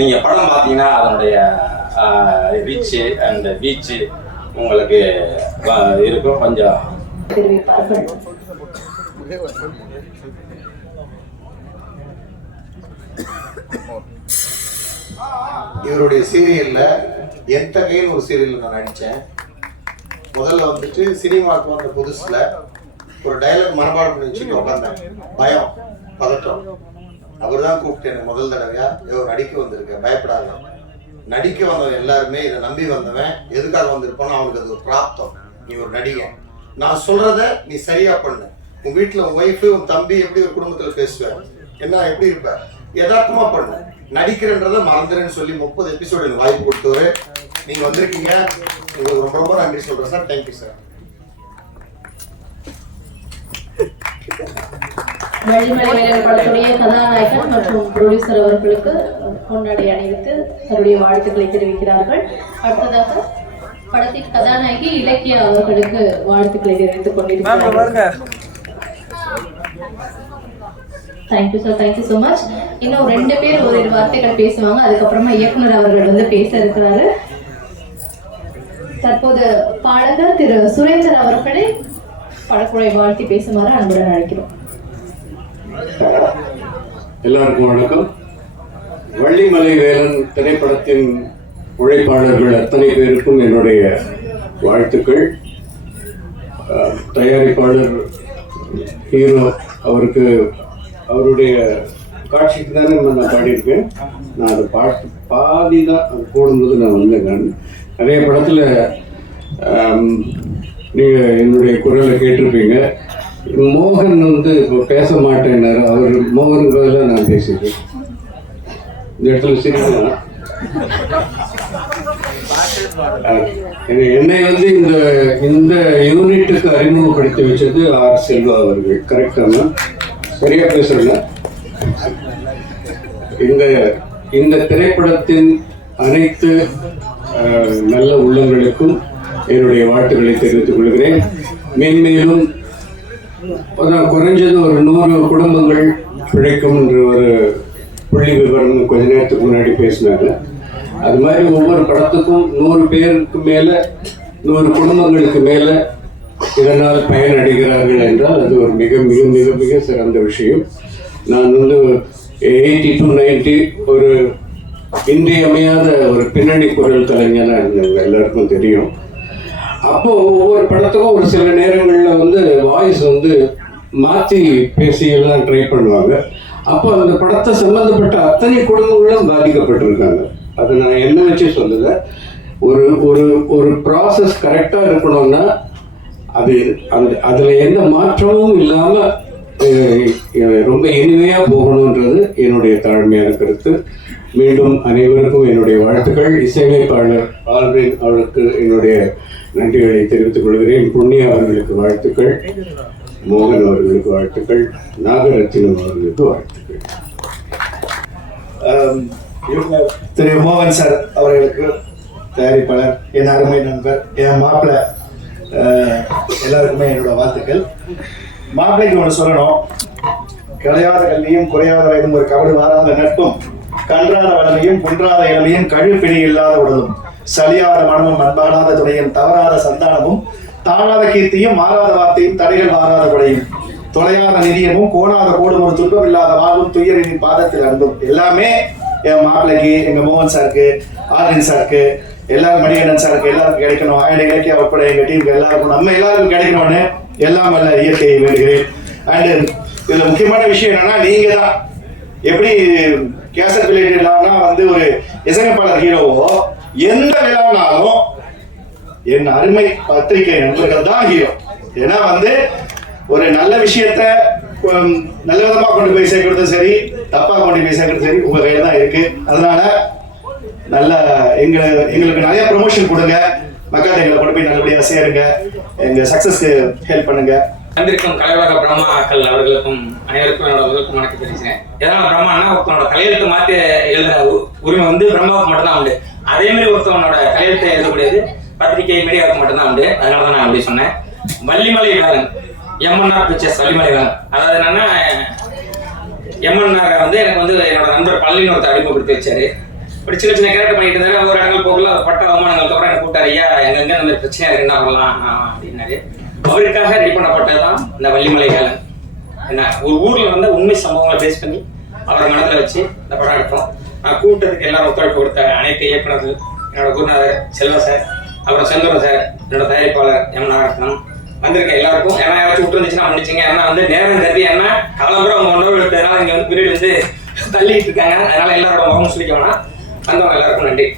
நீங்கள் படம் பார்த்தீங்கன்னா அதனுடைய ரீச்சு அண்ட் பீச்சு உங்களுக்கு இருக்கும். கொஞ்சம் இவருடைய சீரியல்ல என் தகையில் ஒரு சீரியல்ல நான் நடித்தேன். முதல்ல சினிமாவுக்கு வந்த புதுசுல ஒரு டைலாக் மனப்பாடம் பண்ணி வச்சுட்டு உட்காந்தேன். பயம், பதட்டம். அவர் தான் கூப்பிட்டு எனக்கு முதல் தடவையா நடிக்க வந்திருக்கேன், பயப்படாத. நடிக்க வந்தவன் எல்லாருமே இதை நம்பி வந்தவன் எதுக்காக வந்திருப்பானோ அவனுக்கு அது ஒரு பிராப்தம். நீ ஒரு நடிகை, நான் சொல்றத நீ சரியா பண்ணு. உன் வீட்டுல உன் ஒய்ஃபு உன் தம்பி எப்படி ஒரு குடும்பத்துல பேசுவேன், என்ன எப்படி இருப்ப, யதார்த்தமா பண்ணு. நடிக்கிறன்றதை மறந்துடுன்னு சொல்லி 30 எபிசோடு எனக்கு வாய்ப்பு கொடுத்தவரு நீங்க வந்திருக்கீங்க. உங்களுக்கு ரொம்ப ரொம்ப நன்றி சொல்றேன் sir. Thank you sir. Vallimalai Velan படத்துடைய கதாநாயகன் மற்றும் ப்ரொடியூசர் அவர்களுக்கு பொன்னாடை அணிவித்து தன்னுடைய வாழ்த்துக்களை தெரிவிக்கிறார்கள். அடுத்ததாக படத்தின் கதாநாயகி இலக்கியா அவர்களுக்கு வாழ்த்துக்களை தெரிவித்துக் கொண்டிருக்கிறார்கள். Thank you sir, thank you so much. இன்னும் 2 பேர் ஒரு வார்த்தைகள் பேசுவாங்க. அதுக்கப்புறமா இயக்குனர் அவர்கள் பேச இருக்கிறாரு. தற்போது பாடகர் திரு சுரேந்தர் அவர்களை படக்குழை வாழ்த்தி பேசுமாறு அன்புடன் அழைக்கிறோம். எல்லாருக்கும் வணக்கம். வள்ளிமலை வேலன் திரைப்படத்தின் உழைப்பாளர்கள் அத்தனை பேருக்கும் என்னுடைய வாழ்த்துக்கள். தயாரிப்பாளர் ஹீரோ அவருக்கு அவருடைய காட்சிக்கு தானே நான் பாடியிருக்கேன். நான் அதை பாதி தான் அது போடும்போது நான் வந்தேன். நிறைய படத்தில் நீங்கள் என்னுடைய குரலை கேட்டிருப்பீங்க. மோகன் இப்போ பேச மாட்டேன்னாரு. அவர் மோகன் பதிலாக நான் பேசியிருக்கேன். இந்த இடத்துல சிரிக்கலாம். என்னை இந்த யூனிட்டுக்கு அறிமுகப்படுத்தி வச்சது ஆர் செல்வா அவர்கள். கரெக்டான சரியா பேசுறேங்க. இந்த திரைப்படத்தின் அனைத்து நல்ல உள்ளங்களுக்கும் என்னுடைய வாழ்த்துக்களை தெரிவித்துக் கொள்கிறேன். மேன்மேலும் குறைஞ்சது ஒரு 100 குடும்பங்கள் பிழைக்கும் என்ற ஒரு புள்ளி விவரம் கொஞ்ச நேரத்துக்கு முன்னாடி பேசினாங்க. அது மாதிரி ஒவ்வொரு படத்துக்கும் 100 பேருக்கு மேல 100 குடும்பங்களுக்கு மேல இதனால் பயனடைகிறார்கள் என்றால் அது ஒரு மிக மிக மிக மிக சிறந்த விஷயம். நான் 80 to 90 ஒரு இன்றியமையாத ஒரு பின்னணி குரல் கலைஞனாக இருந்தவங்க எல்லாருக்கும் தெரியும். அப்போ ஒவ்வொரு படத்துக்கும் ஒரு சில நேரங்களில் வாய்ஸ் மாற்றி பேசியெல்லாம் ட்ரை பண்ணுவாங்க. அப்போ அந்த படத்தை சம்பந்தப்பட்ட அத்தனை குடும்பங்களும் பாதிக்கப்பட்டிருக்காங்க. அதை நான் என்ன வச்சு சொல்லலை. ஒரு ப்ராசஸ் கரெக்டாக இருக்கணும்னா அதில் எந்த மாற்றமும் இல்லாமல் ரொம்ப இனிமையாக போகணுன்றது என்னுடைய தாழ்மையான கருத்து. மீண்டும் அனைவருக்கும் என்னுடைய வாழ்த்துக்கள். இசையமைப்பாளர் ஆல்வின் அவர்களுக்கு என்னுடைய நன்றிகளை தெரிவித்துக் கொள்கிறேன். புண்ணியா அவர்களுக்கு வாழ்த்துக்கள், மோகன் அவர்களுக்கு வாழ்த்துக்கள், நாகரத்தினம் அவர்களுக்கு வாழ்த்துக்கள். திரு மோகன் சார் அவர்களுக்கு, தயாரிப்பாளர், என் அருமை நண்பர், என் மாப்பிள்ளை எல்லாருக்குமே என்னோட வாழ்த்துக்கள். மாப்பிள்ளைக்கு ஒன்று சொல்லணும். கிடையாத கல்வியும் குறையாத வயதும் ஒரு கபடு மாறாத நட்பும் கன்றாத வளமையும் குன்றாத இளமையும் கழுப்பிடி இல்லாத உடலும் சலியாத மனமும் அன்பாடாத துணையும் தவறாத சந்தானமும் தாழாத கீர்த்தியும் மாறாத வார்த்தையும் தடைகள் மாறாத குடையும் தொலையாத நிதியமும் கோணாத கோடும் ஒரு துன்பம் இல்லாத வாழ்வும் துயரின் பாதத்தில் அன்பும் எல்லாமே என் மாப்பிள்ளைக்கு, எங்க மோகன் சாருக்கு, ஆர்வின் சாருக்கு, எல்லாரும் மணிகண்டன் சாருக்கு எல்லாருக்கும் கிடைக்கணும். ஆயுத இலக்கிய உட்பட எங்க டீமுக்கு எல்லாருக்கும் நம்ம எல்லாருக்கும் கிடைக்கணும்னு எல்லாம் வல்ல இயற்கையை வேண்டுகிறேன். அண்ட் இதுல முக்கியமான விஷயம் என்னன்னா, நீங்க தான் எப்படி கேசட் ரிலேட்டடானா ஒரு இசையமைப்பாளர் ஹீரோவோ எந்த விழானாலும் என் அருமை பத்திரிகை நண்பர்கள் தான் ஹீரோ. ஏன்னா ஒரு நல்ல விஷயத்த நல்ல விதமா கொண்டு போய் சேர்க்கறதும் சரி, தப்பா கொண்டு போய் சேர்க்கறதும் சரி உங்க கையில தான் இருக்கு. அதனால நல்ல எங்களுக்கு நிறைய ப்ரொமோஷன் கொடுங்க, மக்கள் எங்களை கொண்டு போய் நல்லபடியா சேருங்க, எங்க சக்சஸ்க்கு ஹெல்ப் பண்ணுங்க. வந்திருக்கும் கலைவக பிரம்மாக்கள் அவர்களுக்கும் அனைவருக்கும் என்னோட முதலுக்கும் வணக்கம் தெரிவிச்சேன். எதனால பிரம்மான்னா ஒருத்தனோட தலையெழுத்து மாற்றி எழுதுற உரிமை பிரம்மாவுக்கு மட்டும்தான் உண்டு. அதே மாதிரி ஒருத்தவனோட தலையெழுத்தை எழுதக்கூடியது பத்திரிகை மீடியாவுக்கு மட்டும்தான் உண்டு. அதனாலதான் நான் அப்படி சொன்னேன். Vallimalai Velan, MNR pictures Vallimalai Velan. அதாவது என்னன்னா, எம்என்ஆர் எனக்கு என்னோட நண்பர் பழனின்னு ஒருத்தர் அறிமுகப்படுத்தி வச்சாரு. இப்படி சின்ன சின்ன கேரக்டர் பண்ணிட்டு இருந்தாரு. ஒரு இடங்கள் போகல, பட்ட அவமானங்களுக்கு அப்புறம் எனக்கு கூப்பிட்டாரு, ஐயா எங்க இந்த மாதிரி பிரச்சனையா இருக்கு, என்ன பண்ணலாம் அப்படின்னாரு. அவருக்காக ரெடி பண்ணப்பட்டதுதான் இந்த வள்ளிமலை வேலன். என்ன ஒரு ஊர்ல உண்மை சம்பவங்களை பேஸ் பண்ணி அவரை மனதில் வச்சு இந்த படம் எடுத்தோம். நான் கூட்டத்துக்கு எல்லாரும் ஒத்துழைப்பு கொடுத்த அனைத்து இயக்குநர்கள், என்னோட குருநாதர் செல்வா சார், அப்புறம் செந்தூரன் சார், என்னோட தயாரிப்பாளர் எம் நாகரத்னம், வந்திருக்க எல்லாருக்கும். ஏன்னா யாராச்சும் விட்டு வந்துச்சுன்னா முடிச்சுங்க. ஏன்னா நேரம் கருதி என்ன காலம்புறம் அவங்க உணவு எடுத்ததுனால இங்க பின்னாடி தள்ளிட்டு இருக்காங்க. அதனால எல்லாரோட முகம் சொல்லிக்க வேணாம். வந்தவங்க எல்லாருக்கும் நன்றி.